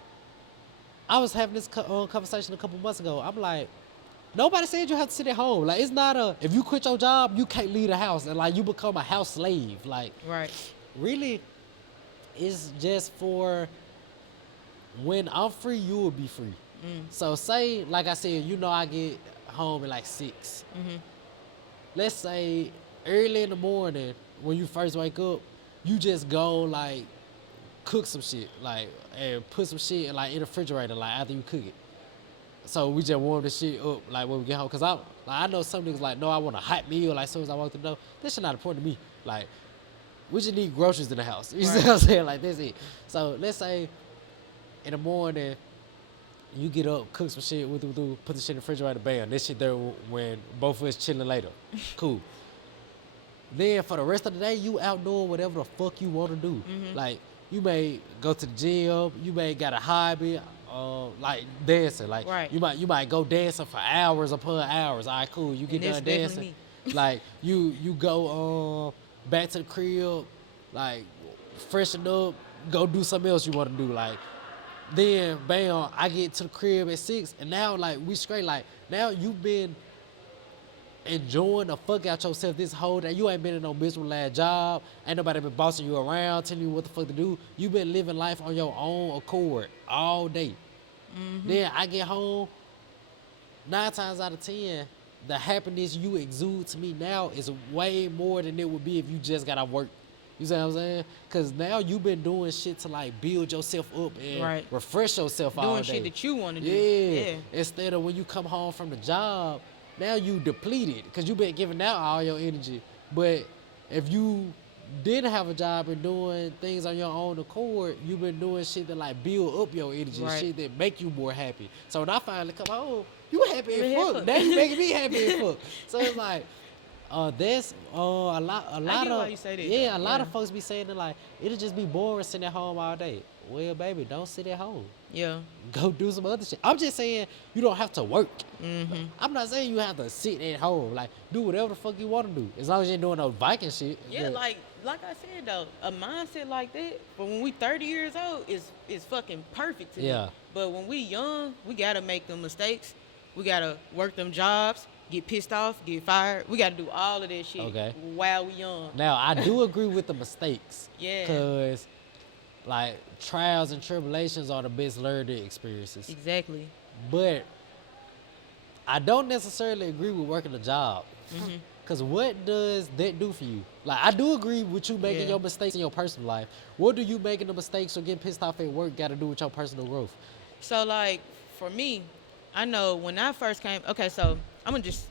I was having this conversation a couple months ago. I'm like, nobody said you have to sit at home. Like, it's not if you quit your job, you can't leave the house and like you become a house slave. Like, Right. really, it's just for when I'm free, you will be free. So say, like I said, I get home at like 6. Let's say early in the morning when you first wake up, you just go like cook some shit, like, and put some shit like in the refrigerator, like after you cook it. So we just warm the shit up like when we get home. Cause I know some niggas like, no, I want a hot meal like as soon as I walk through the door. This shit not important to me. Like, we just need groceries in the house. You see what I'm saying? Like, that's it. So let's say in the morning, you get up, cook some shit, put the shit in the refrigerator, bam. This shit there when both of us chilling later. Cool. Then for the rest of the day, you out doing whatever the fuck you want to do. Like, you may go to the gym, you may got a hobby, like dancing. Like, you might go dancing for hours upon hours. All right, cool. You get done dancing. Like, you go back to the crib, like, freshen up, go do something else you want to do. Like, then, bam, I get to the crib at 6, and now, like, we straight. Like, now you've been enjoying the fuck out yourself this whole day. You ain't been in no miserable ass job. Ain't nobody been bossing you around, telling you what the fuck to do. You been living life on your own accord all day. Then I get home, 9 times out of 10, the happiness you exude to me now is way more than it would be if you just got out work. You see what I'm saying? Because now you been doing shit to like build yourself up and refresh yourself all day. Doing shit that you want to do. Yeah. Instead of when you come home from the job, now you depleted because you been giving out all your energy. But if you didn't have a job and doing things on your own accord, you been doing shit that like build up your energy, shit that make you more happy. So when I finally come home, you happy as fuck. Now you making me happy as fuck. So it's like, there's a lot of a lot of folks be saying that like it'll just be boring sitting at home all day. Well, baby, don't sit at home. Yeah. Go do some other shit. I'm just saying you don't have to work. I'm not saying you have to sit at home. Like, do whatever the fuck you want to do. As long as you ain't doing no Viking shit. Yeah, like I said though, a mindset like that, but when we 30 years old is fucking perfect to me. But when we young, we gotta make them mistakes. We gotta work them jobs, get pissed off, get fired. We gotta do all of that shit while we young. Now, I do agree with the mistakes. Yeah. Because like trials and tribulations are the best learning experiences. Exactly. But I don't necessarily agree with working a job. Because what does that do for you? Like, I do agree with you making your mistakes in your personal life. What do you making the mistakes or getting pissed off at work got to do with your personal growth? So, like, for me, I know when I first came, okay, so I'm gonna just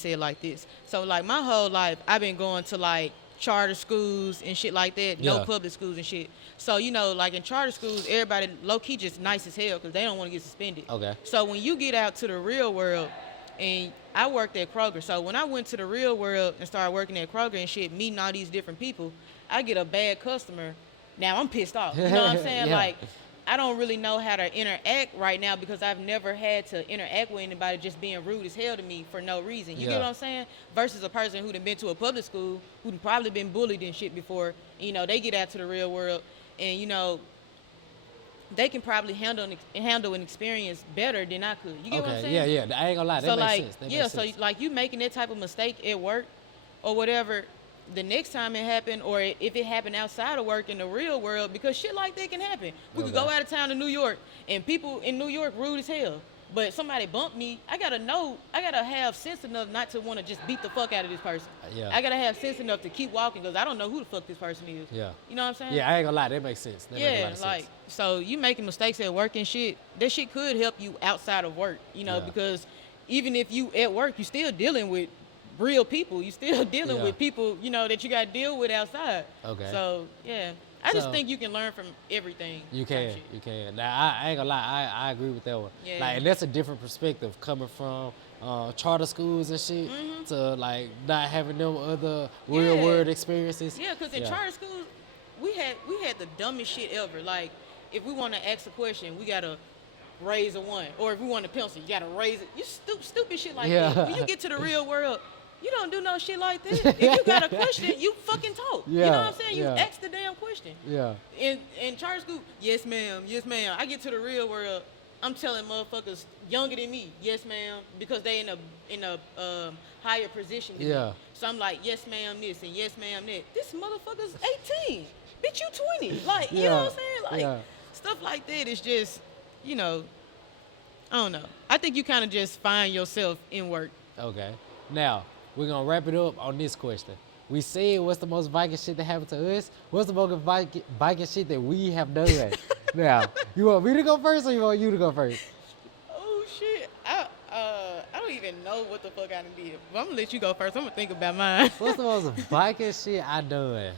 say it like this. So, like, my whole life, I've been going to, like, charter schools and shit like that, no public schools and shit. So, you know, like in charter schools, everybody low-key just nice as hell because they don't want to get suspended. So when you get out to the real world, and I worked at Kroger, so when I went to the real world and started working at Kroger and shit, meeting all these different people, I get a bad customer. Now I'm pissed off. You know what I'm saying? Like, I don't really know how to interact right now because I've never had to interact with anybody just being rude as hell to me for no reason. You get what I'm saying? Versus a person who done been to a public school, who done probably been bullied and shit before. And, you know, they get out to the real world and, you know, they can probably handle an experience better than I could. You get what I'm saying? Yeah. I ain't gonna lie. That makes sense. That makes sense. So like you making that type of mistake at work or whatever, the next time it happened, or if it happened outside of work in the real world, because shit like that can happen. We could go out of town to New York, and people in New York rude as hell. But somebody bumped me, I gotta have sense enough not to want to just beat the fuck out of this person. I gotta have sense enough to keep walking, because I don't know who the fuck this person is. You know what I'm saying? Yeah, I ain't gonna lie, that makes sense. That makes a lot of like, sense. So you making mistakes at work and shit, that shit could help you outside of work, you know, because even if you at work, you still dealing with real people. You still dealing with people, you know, that you got to deal with outside. So, I just think you can learn from everything. You can. Now, I ain't gonna lie, I agree with that one. Like, and that's a different perspective coming from charter schools and shit to, like, not having them other real world experiences. Yeah, because in charter schools, we had the dumbest shit ever. Like, if we want to ask a question, we got to raise a 1. Or if we want a pencil, you got to raise it. You stupid shit like that. When you get to the real world, you don't do no shit like that. If you got a question, you fucking talk. You know what I'm saying? You ask the damn question. In charter school, yes ma'am, I get to the real world, I'm telling motherfuckers younger than me, yes ma'am, because they in a higher position than me. So I'm like, yes ma'am this and yes ma'am that. This motherfucker's 18. Bitch, you 20. Like, you know what I'm saying? Like, stuff like that is just, you know, I don't know. I think you kind of just find yourself in work. Now, we're going to wrap it up on this question. We said what's the most Viking shit that happened to us? What's the most Viking shit that we have done? Now, you want me to go first or you want you to go first? Oh, shit. even know what the fuck I done did. But I'm gonna let you go first. I'm gonna think about mine. What's the most Viking shit I done?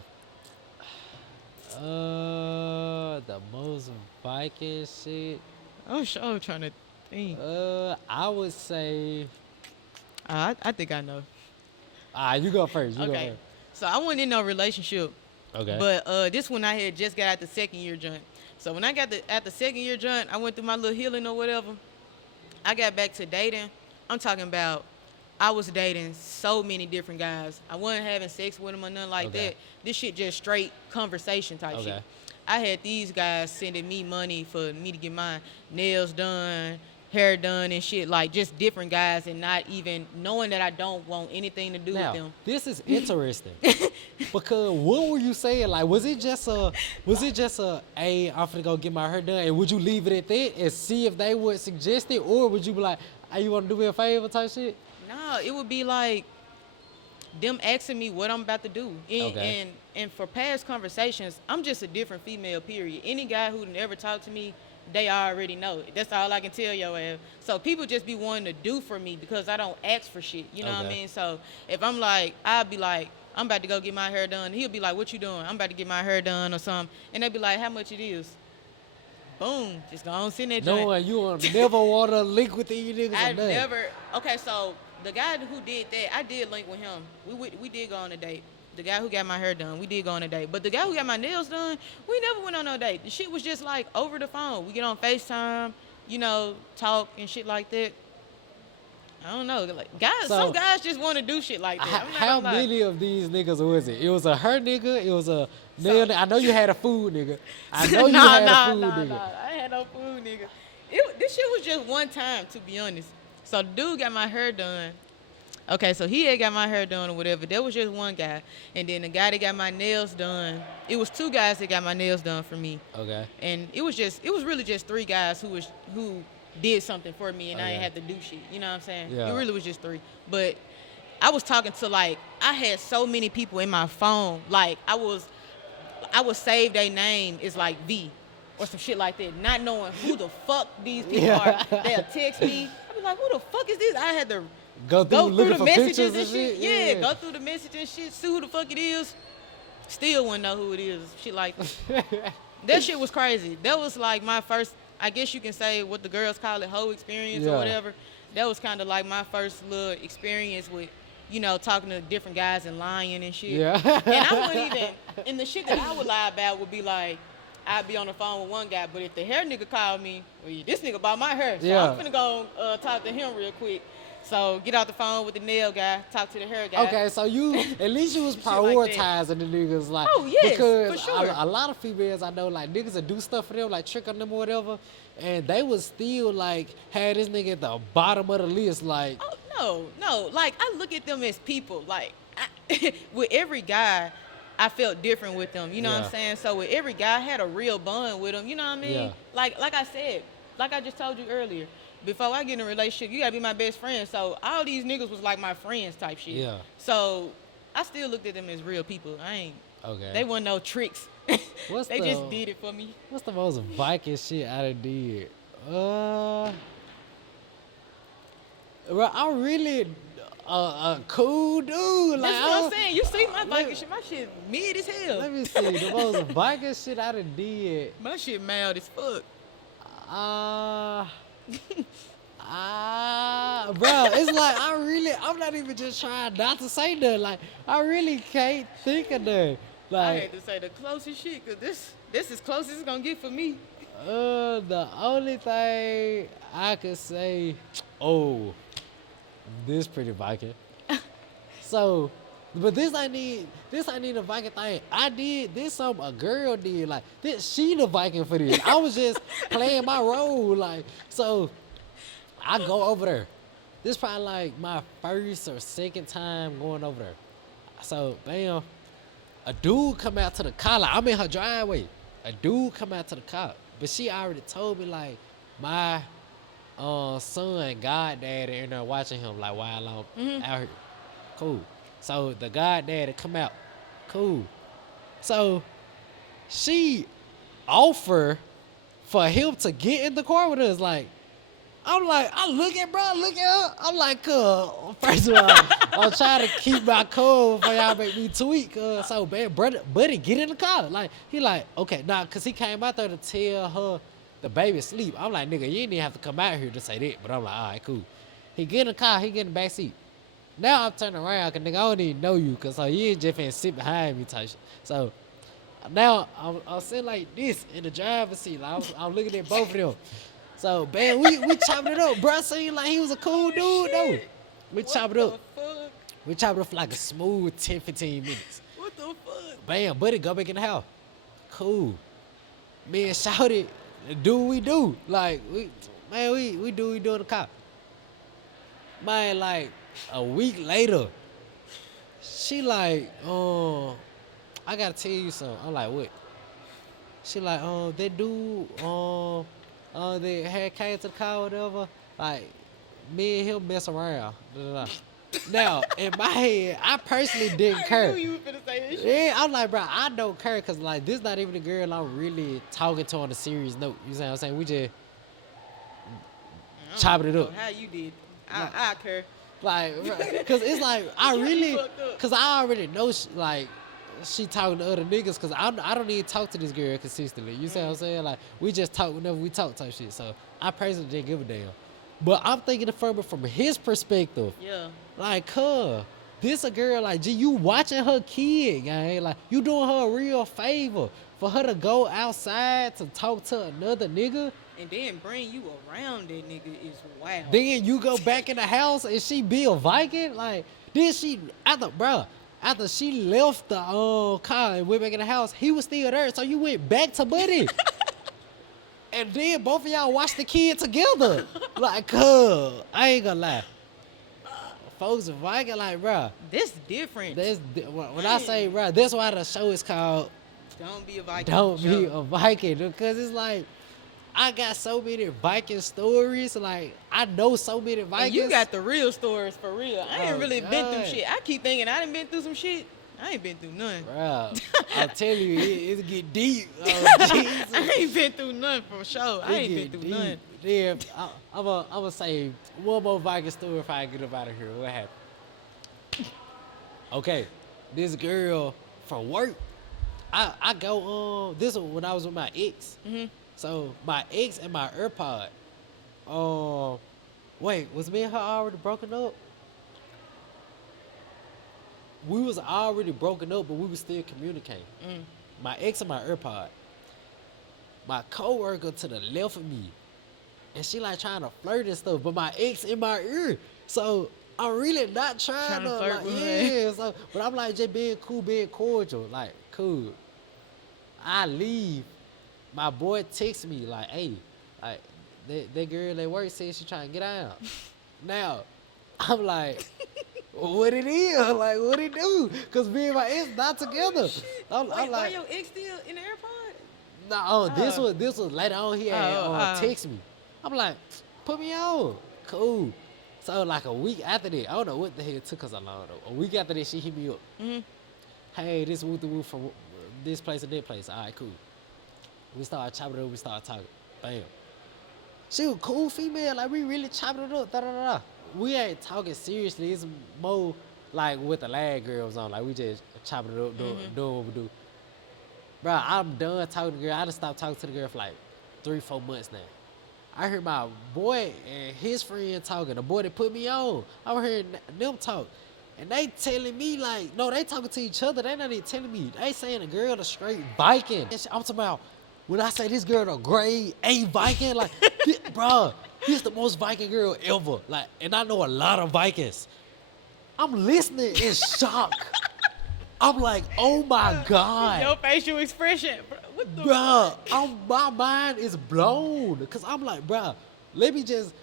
The most Viking shit. I'm sure trying to think. I would say. I think I know. You go first. You Okay. go So I wasn't in no relationship. first. Okay. But this one I had just got out the second year joint. So when I got at the second year joint, I went through my little healing or whatever. I got back to dating. I'm talking about I was dating so many different guys. I wasn't having sex with them or nothing like Okay. that. This shit just straight conversation type Okay. shit. I had these guys sending me money for me to get my nails done, hair done and shit, like just different guys and not even knowing that I don't want anything to do Now, with them. this is interesting because what were you saying? Like, was it just a, hey, I'm finna go get my hair done, and would you leave it at that and see if they would suggest it, or would you be like, hey, you want to do me a favor type shit? No, it would be like them asking me what I'm about to do. Okay. And for past conversations, I'm just a different female, period. Any guy who never talked to me, they already know it. That's all I can tell your ass. So people just be wanting to do for me because I don't ask for shit. You know what I Okay. mean? So if I'm like, I'll be like, I'm about to go get my hair done. He'll be like, what you doing? I'm about to get my hair done or something. And they'll be like, how much it is? Boom. Just go on, send that joint. Knowing you will never want to link with these niggas I or nothing. never. Okay, so the guy who did that, I did link with him. We did go on a date. The guy who got my hair done, we did go on a date. But the guy who got my nails done, we never went on no date. The shit was just like over the phone. We get on FaceTime, you know, talk and shit like that. I don't know. Like guys, So, some guys just want to do shit like that. I'm not How gonna lie. many of these niggas was it? It was a her nigga. It was a nail. I know you had a food nigga. I know you had a food nigga. Nah. I ain't had no food, nigga. This shit was just one time, to be honest. So the dude got my hair done. Okay, so he had got my hair done or whatever. There was just one guy. And then the guy that got my nails done, it was two guys that got my nails done for me. Okay. And it was really just three guys who did something for me and I Okay. ain't had to do shit. You know what I'm saying? Yeah. It really was just three. But I was talking to I had so many people in my phone. Like I would save their name as like V or some shit like that, not knowing who the fuck these people Yeah. are. They'll text me. I'd be like, who the fuck is this? I had to Go through go looking through for the pictures messages and and shit. shit. Yeah, go through the messages and shit, see who the fuck it is. Still wouldn't know who it is. Shit like that. That shit was crazy. That was like my first, I guess you can say what the girls call it, hoe experience Yeah. or whatever. That was kind of like my first little experience with, you know, talking to different guys and lying and shit. Yeah. And I wouldn't even, and the shit that I would lie about would be like, I'd be on the phone with one guy, but if the hair nigga called me, well, this nigga bought my hair. So Yeah. I'm finna go talk to him real quick. So get out the phone with the nail guy, talk to the hair guy. Okay, so you at least you was Shit like prioritizing the niggas like Oh, yes, because for sure. a lot of females I know like niggas that do stuff for them like trick on them or whatever, and they would still like have this nigga at the bottom of the list like Oh, no. Like, I look at them as people. Like, with every guy, I felt different with them. You know what Yeah. I'm saying? So with every guy, I had a real bond with them. You know what I mean? Yeah. Like I said, like I just told you earlier, before I get in a relationship, you gotta be my best friend. So all these niggas was like my friends type shit. Yeah. So I still looked at them as real people. okay. They wasn't no tricks. What's They the- just did it for me. What's the most Viking shit I done did? Bro, I'm really a cool dude. Like, That's I what I'm don't- saying. You see my let- Viking shit, my shit mid as hell. Let me see the most Viking shit I done did. My shit mild as fuck. Bro, it's like I'm not even just trying not to say nothing. Like, I really can't think of that. I Like, had to say the closest shit, cause this is close as it's gonna get for me. the only thing I could say, this pretty Viking. So, but this I need a Viking thing. I did this something a girl did. Like, she the Viking for this. I was just playing my role. Like, so I go over there. This probably like my first or second time going over there. So, bam, a dude come out to the car. Like, I'm in her driveway. A dude come out to the car. But she already told me, like, my son, goddaddy in there watching him, like, while I'm out here. Cool. So, the goddaddy come out. Cool. So, she offer for him to get in the car with us. Like, I'm like, I look at her. I'm like, first of all, I'm trying to keep my cool before y'all make me tweak. So, man, buddy, get in the car. Like, he like, okay, nah, because he came out there to tell her the baby asleep. I'm like, nigga, you didn't even have to come out here to say that. But I'm like, all right, cool. He get in the car, he get in the back seat. Now I'm turning around, because nigga, I don't even know you, because so you ain't just finna sit behind me type shit. So, now I'm sitting like this in the driver's seat. Like, I'm looking at both of them. So, man, we chopped it up. Bro seemed like he was a cool dude, though. We chopped it up. Fuck? We chopped it up for like a smooth 10, 15 minutes. What the fuck? Bam, buddy, go back in the house. Cool. Me and Shouty, do what we do. Like, we do what we do in the car. Man, like, a week later, she like, I gotta tell you something. I'm like, what? She like, that dude, they had came to the car or whatever. Like, me and him mess around. Now, in my head, I personally didn't care. I knew you were finna say this shit. Yeah, I'm like, bro, I don't care, cause like this not even the girl I'm really talking to on a serious note. You know what I'm saying? We just chopping it up. How you did? I care. Like, cause it's like I really, cause I already know she talking to other niggas, cause I don't even talk to this girl consistently. You see what I'm saying? Like, we just talk whenever we talk type shit. So I personally didn't give a damn. But I'm thinking from his perspective. Yeah. Like, this a girl, like, gee, you watching her kid, gang. Like, you doing her a real favor for her to go outside to talk to another nigga. And then bring you around that nigga is wild. Then you go back in the house and she be a Viking? Like, then she, after she left the car and went back in the house, he was still there. So you went back to Buddy. And then both of y'all watched the kid together. Like, I ain't gonna lie. Folks are Viking, like, bruh. This different. When I say, bruh, that's why the show is called Don't Be a Viking. Don't Be a Viking. Because it's like, I got so many Viking stories. Like, I know so many Vikings. And you got the real stories for real. I ain't really been through God. shit. I keep thinking I done been through some shit. I ain't been through none. Bruh, I'm telling you, it get deep. Jesus. I ain't been through none for sure. I ain't been through none. Then I'm gonna say one more Viking story if I get up out of here. What happened? Okay, this girl from work. I go this was when I was with my ex. Mm-hmm. So my ex and my AirPod. Wait, was me and her already broken up? We was already broken up, but we was still communicating. My ex and my AirPod. My coworker to the left of me, and she like trying to flirt and stuff, but my ex in my ear. So I'm really not trying to flirt like, with yeah. So, but I'm like just being cool, being cordial, like cool. I leave. My boy texts me like, hey, like that girl at work said she trying to get out. Now, I'm like, what it is? Like, what it do? Cause me and my ex not together. I'm Wait, why like, your ex still in the AirPod? no, this was later on. He had text me. I'm like, put me on. Cool. So like a week after that, I don't know what the hell it took us so long though. A week after that, she hit me up. Mm-hmm. Hey, this woo from this place and that place. All right, cool. We started chopping it up. We started talking. Bam. She was cool female. Like, we really chopping it up. Da-da-da-da. We ain't talking seriously. It's more like with the lad girls on. Like, we just chopping it up, doing what we do. Bro, I'm done talking to the girl. I just stopped talking to the girl for like 3-4 months now. I heard my boy and his friend talking. The boy that put me on. I heard them talk. And they telling me like, no, they talking to each other. They not even telling me. They saying the girl the straight Viking. I'm talking about, when I say this girl the grade A Viking, like, bro, this the most Viking girl ever. Like, and I know a lot of Vikings. I'm listening in shock. I'm like, oh my God. Your facial expression. What the Bruh, my mind is blown. Cause I'm like, bruh, let me just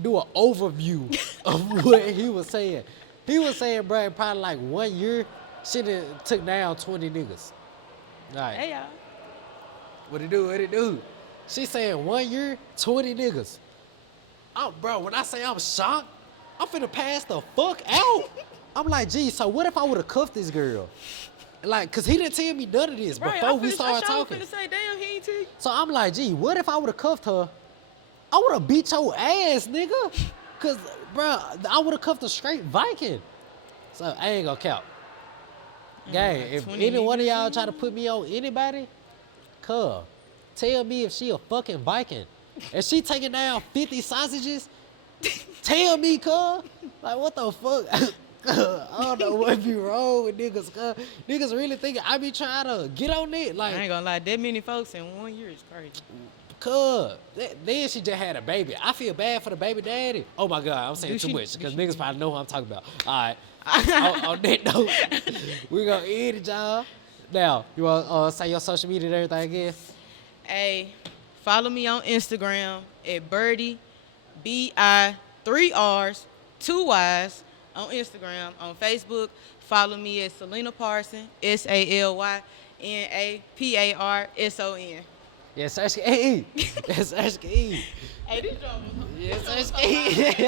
do an overview of what he was saying. He was saying, bruh, in probably like 1 year, she done took down 20 niggas. All right. Hey, y'all. What it do? She saying 1 year, 20 niggas. Bro, when I say I'm shocked, I'm finna pass the fuck out. I'm like, gee, so what if I would've cuffed this girl? Like, cause he didn't tell me none of this before we started talking. Say, damn, he ain't tell you. So I'm like, gee, what if I would've cuffed her I would have beat your ass, nigga. Cause, bro, I would have cuffed a straight Viking. So I ain't gonna count. Gang, if 20 any one of years y'all try to put me on anybody, tell me if she a fucking Viking. If she taking down 50 sausages, tell me, Like, what the fuck? I don't know what be wrong with niggas, Niggas really thinking I be trying to get on it. Like, I ain't gonna lie, that many folks in 1 year is crazy. Then she just had a baby. I feel bad for the baby daddy. Oh my God, I'm saying too much because niggas probably know who I'm talking about. All right. on that note, we gonna end it, y'all. Now, you want to say your social media and everything again? Hey, follow me on Instagram at birrrdyy, B-I, 3 R's, 2 Y's on Instagram. On Facebook, follow me at Selena Parson, SALYNAPARSON. Yes, Sashka E. Yes, Sashka E. Hey, this drum was Yes, Sashka E.